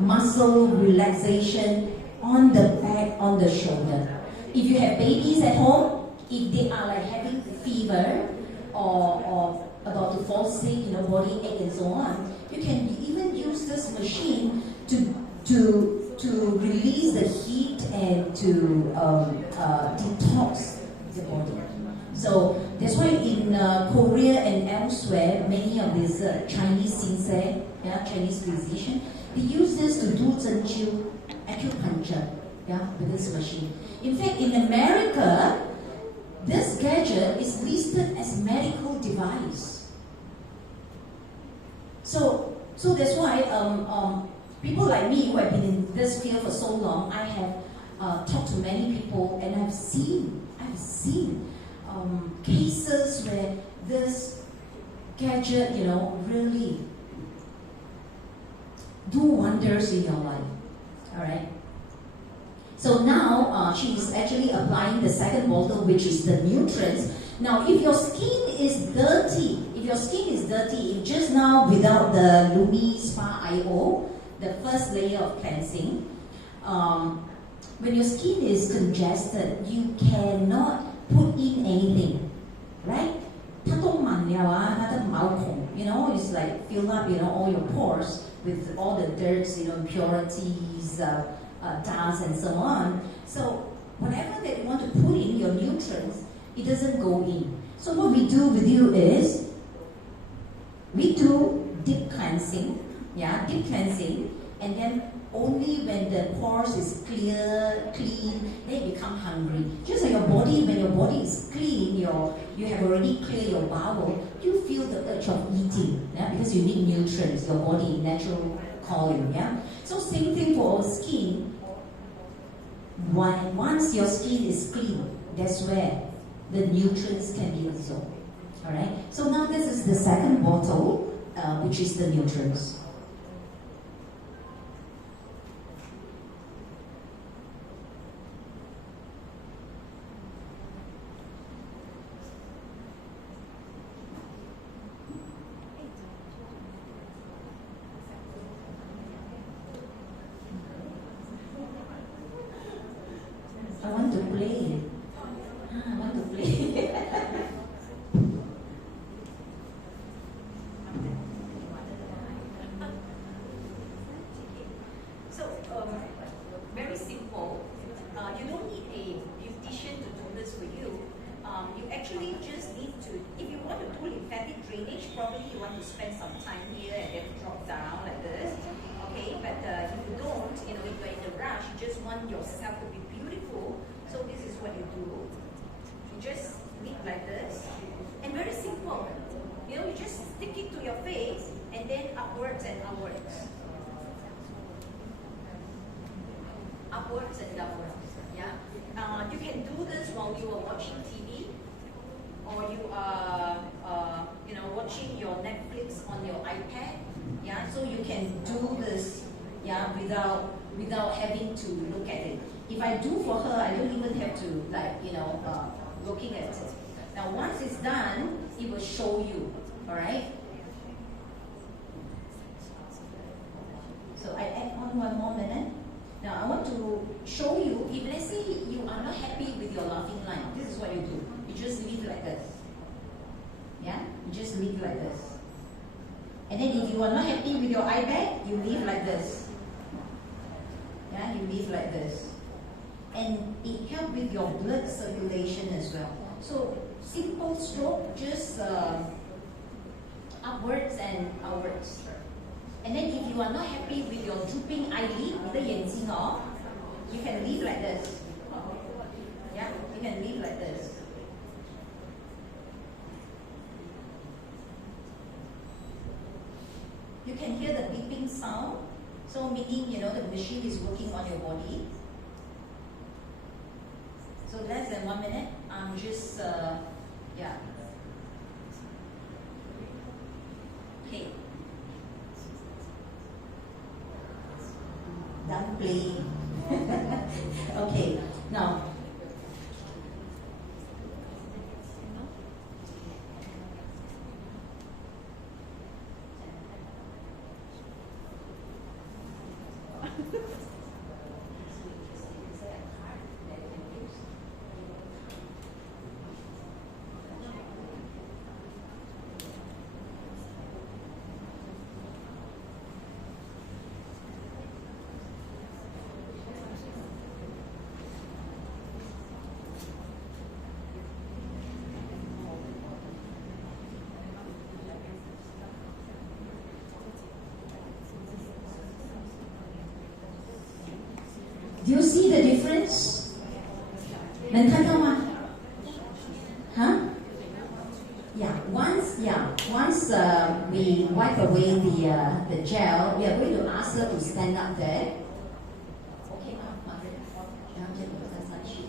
muscle relaxation on the back, on the shoulder. If you have babies at home, if they are like having fever or about to fall sick, body ache and so on, you can even use this machine to release the heat and to detox the body. So that's why in Korea and elsewhere, many of these Chinese sincere, Chinese physician, they use this to do zhenqiu, acupuncture, with this machine. In fact, in America, this gadget is listed as medical device. So that's why people like me who have been in this field for so long, I have talked to many people and I've seen cases where this gadget, really do wonders in your life. All right. So now she is actually applying the second bottle, which is the nutrients. Now, if your skin is dirty, if just now without the Lumi Spa IO, the first layer of cleansing, when your skin is congested, you cannot put in anything, right? 它都滿了啊，它的毛孔, it's like fill up, all your pores with all the dirts, impurities, dust and so on. So whatever that you want to put in, your nutrients, it doesn't go in. So what we do with you is, we do deep cleansing, and then only when the pores is clean, they become hungry. Just like your body, when your body is clean, you have already cleared your bowel, you feel the urge of eating, because you need nutrients, your body natural calling. So same thing for our skin. Once your skin is clean, that's where the nutrients can be absorbed. All right. So now this is the second bottle, which is the nutrients. I want to play. I want to play. So, very simple. You don't need a beautician to do this for you. You actually just need to, if you want to do lymphatic drainage, probably you want to spend some time here and then drop down like this. Okay, but if you don't, if you're in a rush, you just want yourself to be beautiful. So this is what you do. You just leave like this, and very simple. You just stick it to your face, and then upwards and upwards. Upwards and downwards. You can do this while you are watching TV, or you are, watching your Netflix on your iPad. So you can do this, without having to look at it. If I do for her, I don't even have to, looking at it. Now, once it's done, it will show you, all right? So I add on one more minute. Now, I want to show you, if let's say you are not happy with your laughing line, this is what you do. You just leave like this. You just leave like this. And then if you are not happy with your eye bag, you leave like this. Yeah, you lift like this. And it helps with your blood circulation as well. So simple stroke, just upwards and outwards. And then if you are not happy with your drooping eyelid, 你的眼睛哦, you can lift like this. Yeah, you can lift like this. You can hear the beeping sound. So meaning, the machine is working on your body. So less than 1 minute, I'm just, yeah. Okay. Done playing. Okay, now. Do you see the difference? 能看到吗? Huh? Once we wipe away the gel, we are going to ask her to stand up there. Okay, Margaret. 然后这里再上去。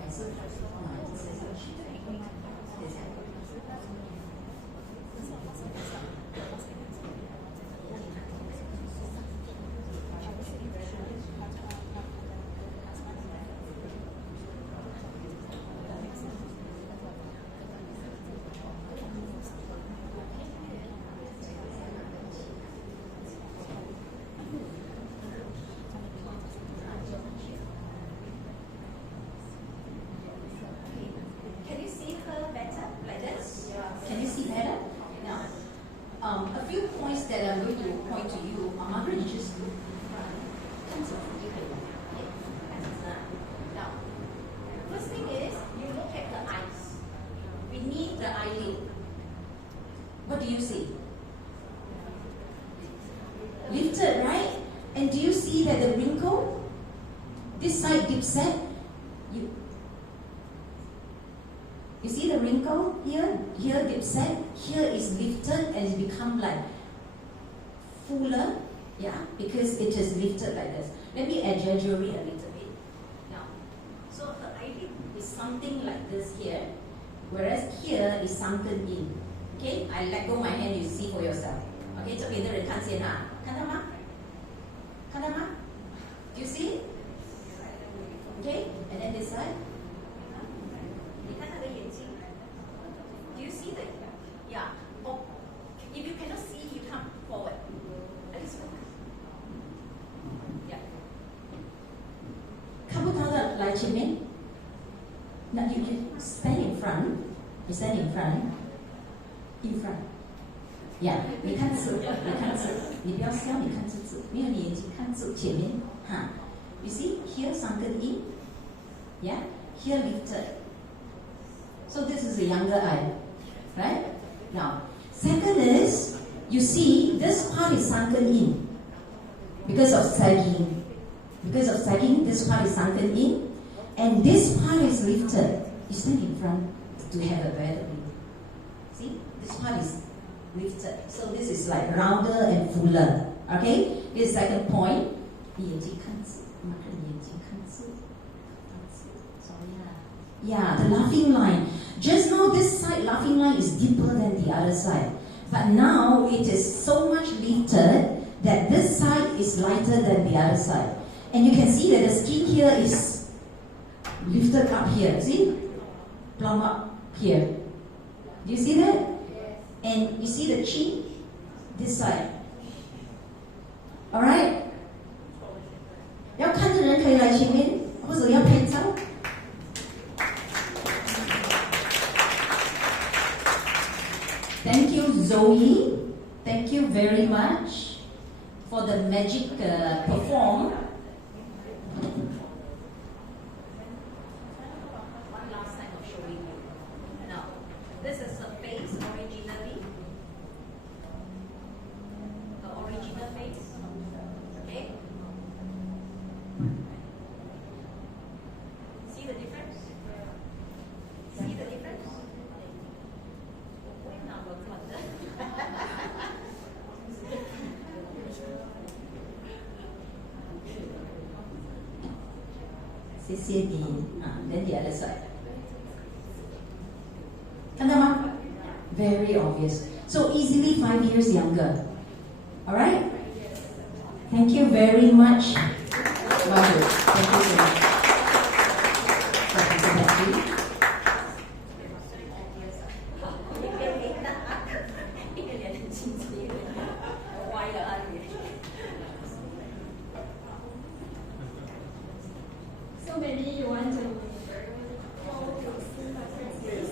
还是再上去。等一下。Can you see her better like this? Can you see better? Now, a few points that I'm going to point to you. Margaret, you just look. Now, first thing is you look at the eyes. Beneath the eyelid. What do you see? Lifted, right? And do you see that the wrinkle? This side deep set. You see the wrinkle here? Here deep set. Here is lifted and it's become like fuller. Yeah, because it is lifted like this. Let me exaggerate a little bit. Now, so her eyelid is something like this here, whereas here is sunken in. Okay, I let go my hand, you see for yourself. Okay, 这边的人看见啊，看到吗？看到吗？ Do you see it? Okay, and then this side. 你看他的眼睛。Do you see that? Yeah. Oh, if you cannot see, you come forward. At least look. Yeah. 看不到的来前面。Now you stand in front. You stand in front. In front. Yeah. 你看字，你看字，你不要笑，你看字，没有你眼睛看字前面，哈。You see here sunken in. Yeah. Here lifted. So this is a younger eye, right? Now, second is, you see this part is sunken in because of sagging. Because of sagging, this part is sunken in, and this part is lifted. You stand in front to have a better view. See, this part is lifted. So this is like rounder and fuller. Okay? This is second point. 你眼睛看字，马上眼睛看字，sorry Yeah, the laughing line. Just now this side laughing line is deeper than the other side. But now it is so much lifted that this side is lighter than the other side. And you can see that the skin here is lifted up here. See? Plumb up here. Do you see that? And you see the chin? This side. Alright? 要看的人可以来前面，或者要拍照。Thank you, Zoe. Thank you very much for the magic perform. One last time of showing you. Now, this is her face originally. The original face. Okay? See the difference? See the difference? When I work on that. 谢谢你啊 then the other side 看到吗 very obvious so easily 5 years younger alright thank you very much Bagus. Thank you so much Thank you. So maybe you want to go to see my friends.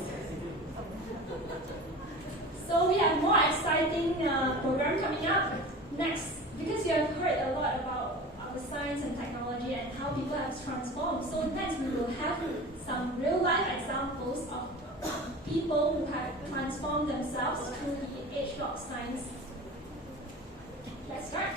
So we have more exciting program coming up next because you have heard a lot about our science and technology and how people have transformed. So next we will have some real life examples of people who have transformed themselves through the age of science. Let's start.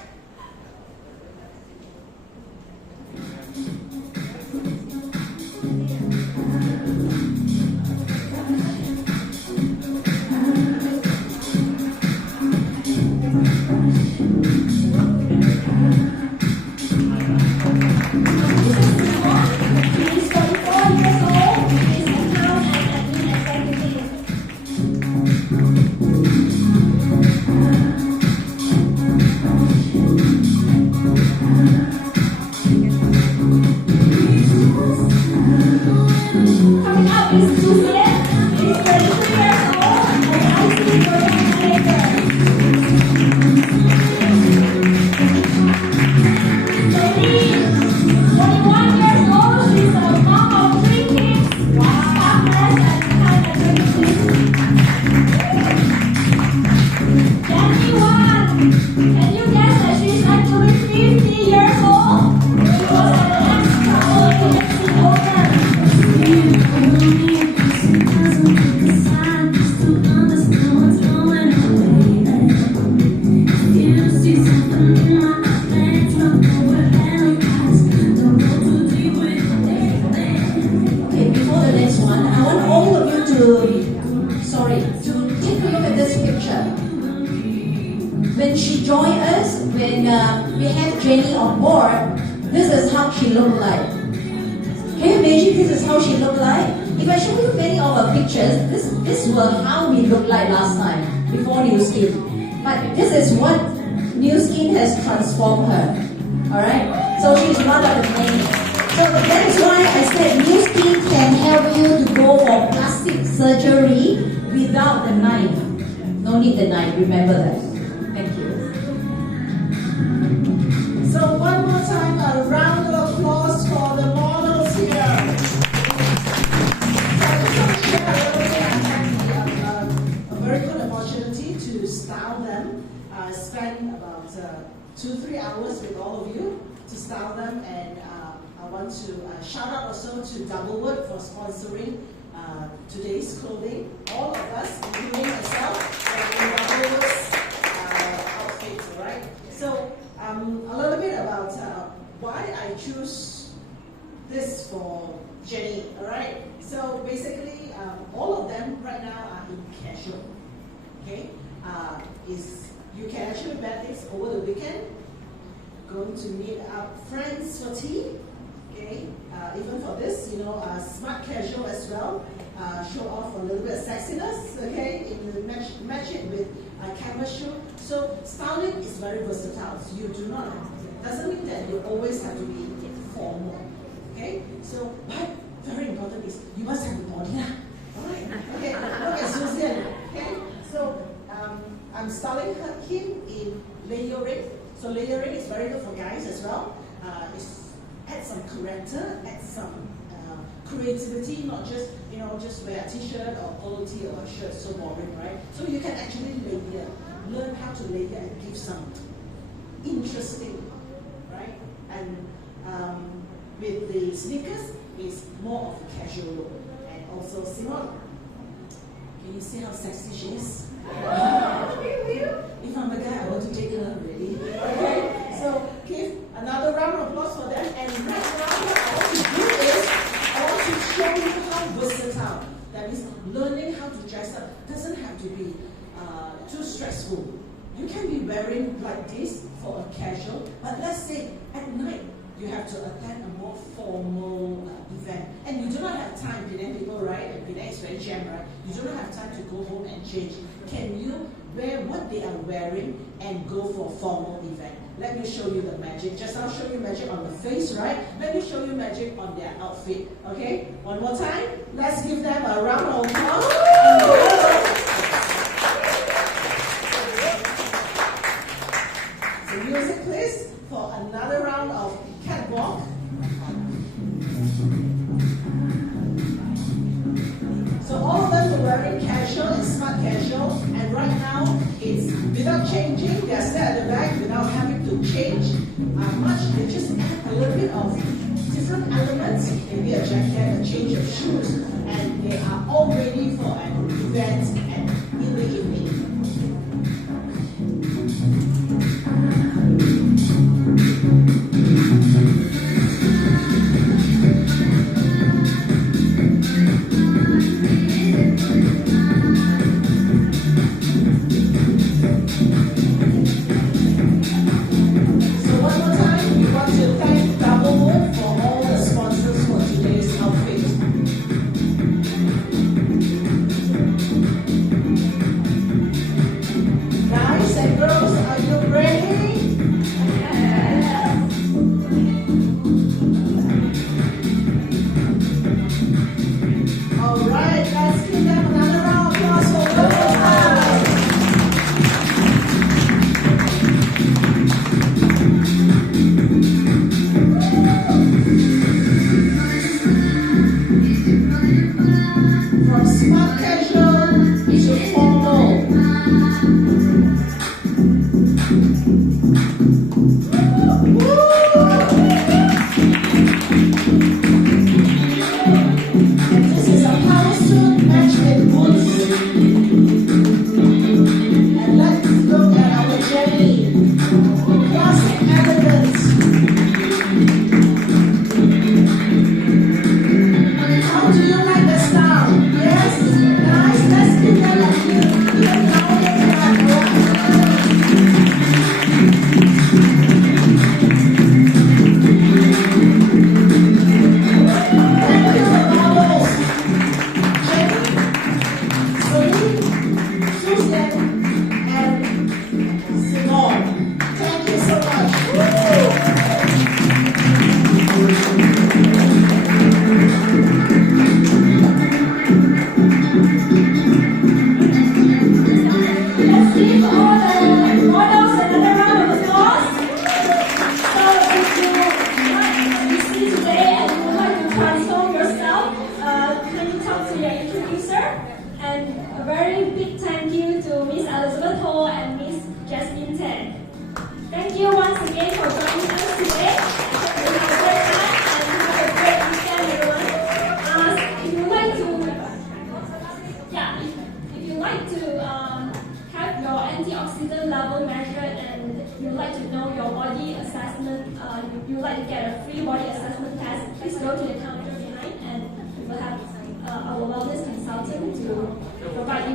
He's 44 years old. He's an account and admin executive. Coming up is Lucien. He's 33 years old and IT coordinator. Lady, 41 years old. She's a mom of 3 kids. Topless and kind executive. Jenny Wan. Can you guess that she's actually 50 years old? She was an ex-travel agency owner. Okay, before the next one, I want all of you to take a look at this picture. When she joined us, when we had Jenny on board, this is how she looked like. Can you imagine this is how she looked like? If I show you many of her pictures, this was how we looked like last time, before New Skin. But this is what New Skin has transformed her. Alright? So she's one of the many. So that is why I said New Skin can help you to go for plastic surgery without the knife. No need the knife, remember that. Thank you. So one more time, a round of applause for the models here. So I just want to share a little bit. I had a very good opportunity to style them. I spent about 2-3 hours with all of you to style them, and I want to shout out also to Doublewood for sponsoring today's clothing. All of us, including myself, are in Doublewood's outfits, alright? So a little bit about why I choose this for Jenny, alright? So basically, all of them right now are in casual, okay? You can actually wear this over the weekend, going to meet up friends for tea, okay? Even for this, smart casual as well. Show off a little bit of sexiness, okay? Match it with a canvas shoe. So styling is very versatile. So you do not, doesn't mean that you always have to be formal, okay? So, but very important is you must have a body, alright? Okay, look at Susan, okay? So I'm styling him in layering. So layering is very good for guys as well. Add some character, add some creativity, not just just wear a t-shirt or polo tee or a shirt, so boring, right? So you can actually layer, learn how to layer and give some interesting, right? And with the sneakers, it's more of a casual look. And also Simone, can you see how sexy she is? If I'm a guy, I want to take her already. Okay, so give another round of applause for them. And right now, what I want to do is I want to show you how versatile. That is, learning how to dress up doesn't have to be too stressful. You can be wearing like this for a casual, but let's say at night you have to attend a more formal event, and you do not have time. Penang people, right? And Penang is very jam, right? You do not have time to go home and change. Can you wear what they are wearing and go for a formal event? Let me show you the magic. Just I'll show you magic on the face, right? Let me show you magic on their outfit. Okay? One more time. Let's give them a round of applause. So music, please, for another round of catwalk. So all of them are wearing casual and smart casual, and right now it's without changing. They are still at the back without having to change much. They just add a little bit of different elements, maybe a jacket, a change of shoes, and they are all ready for an event and in the evening. you like to get a free body assessment test, please go to the counter behind and we will have our wellness consultant to provide you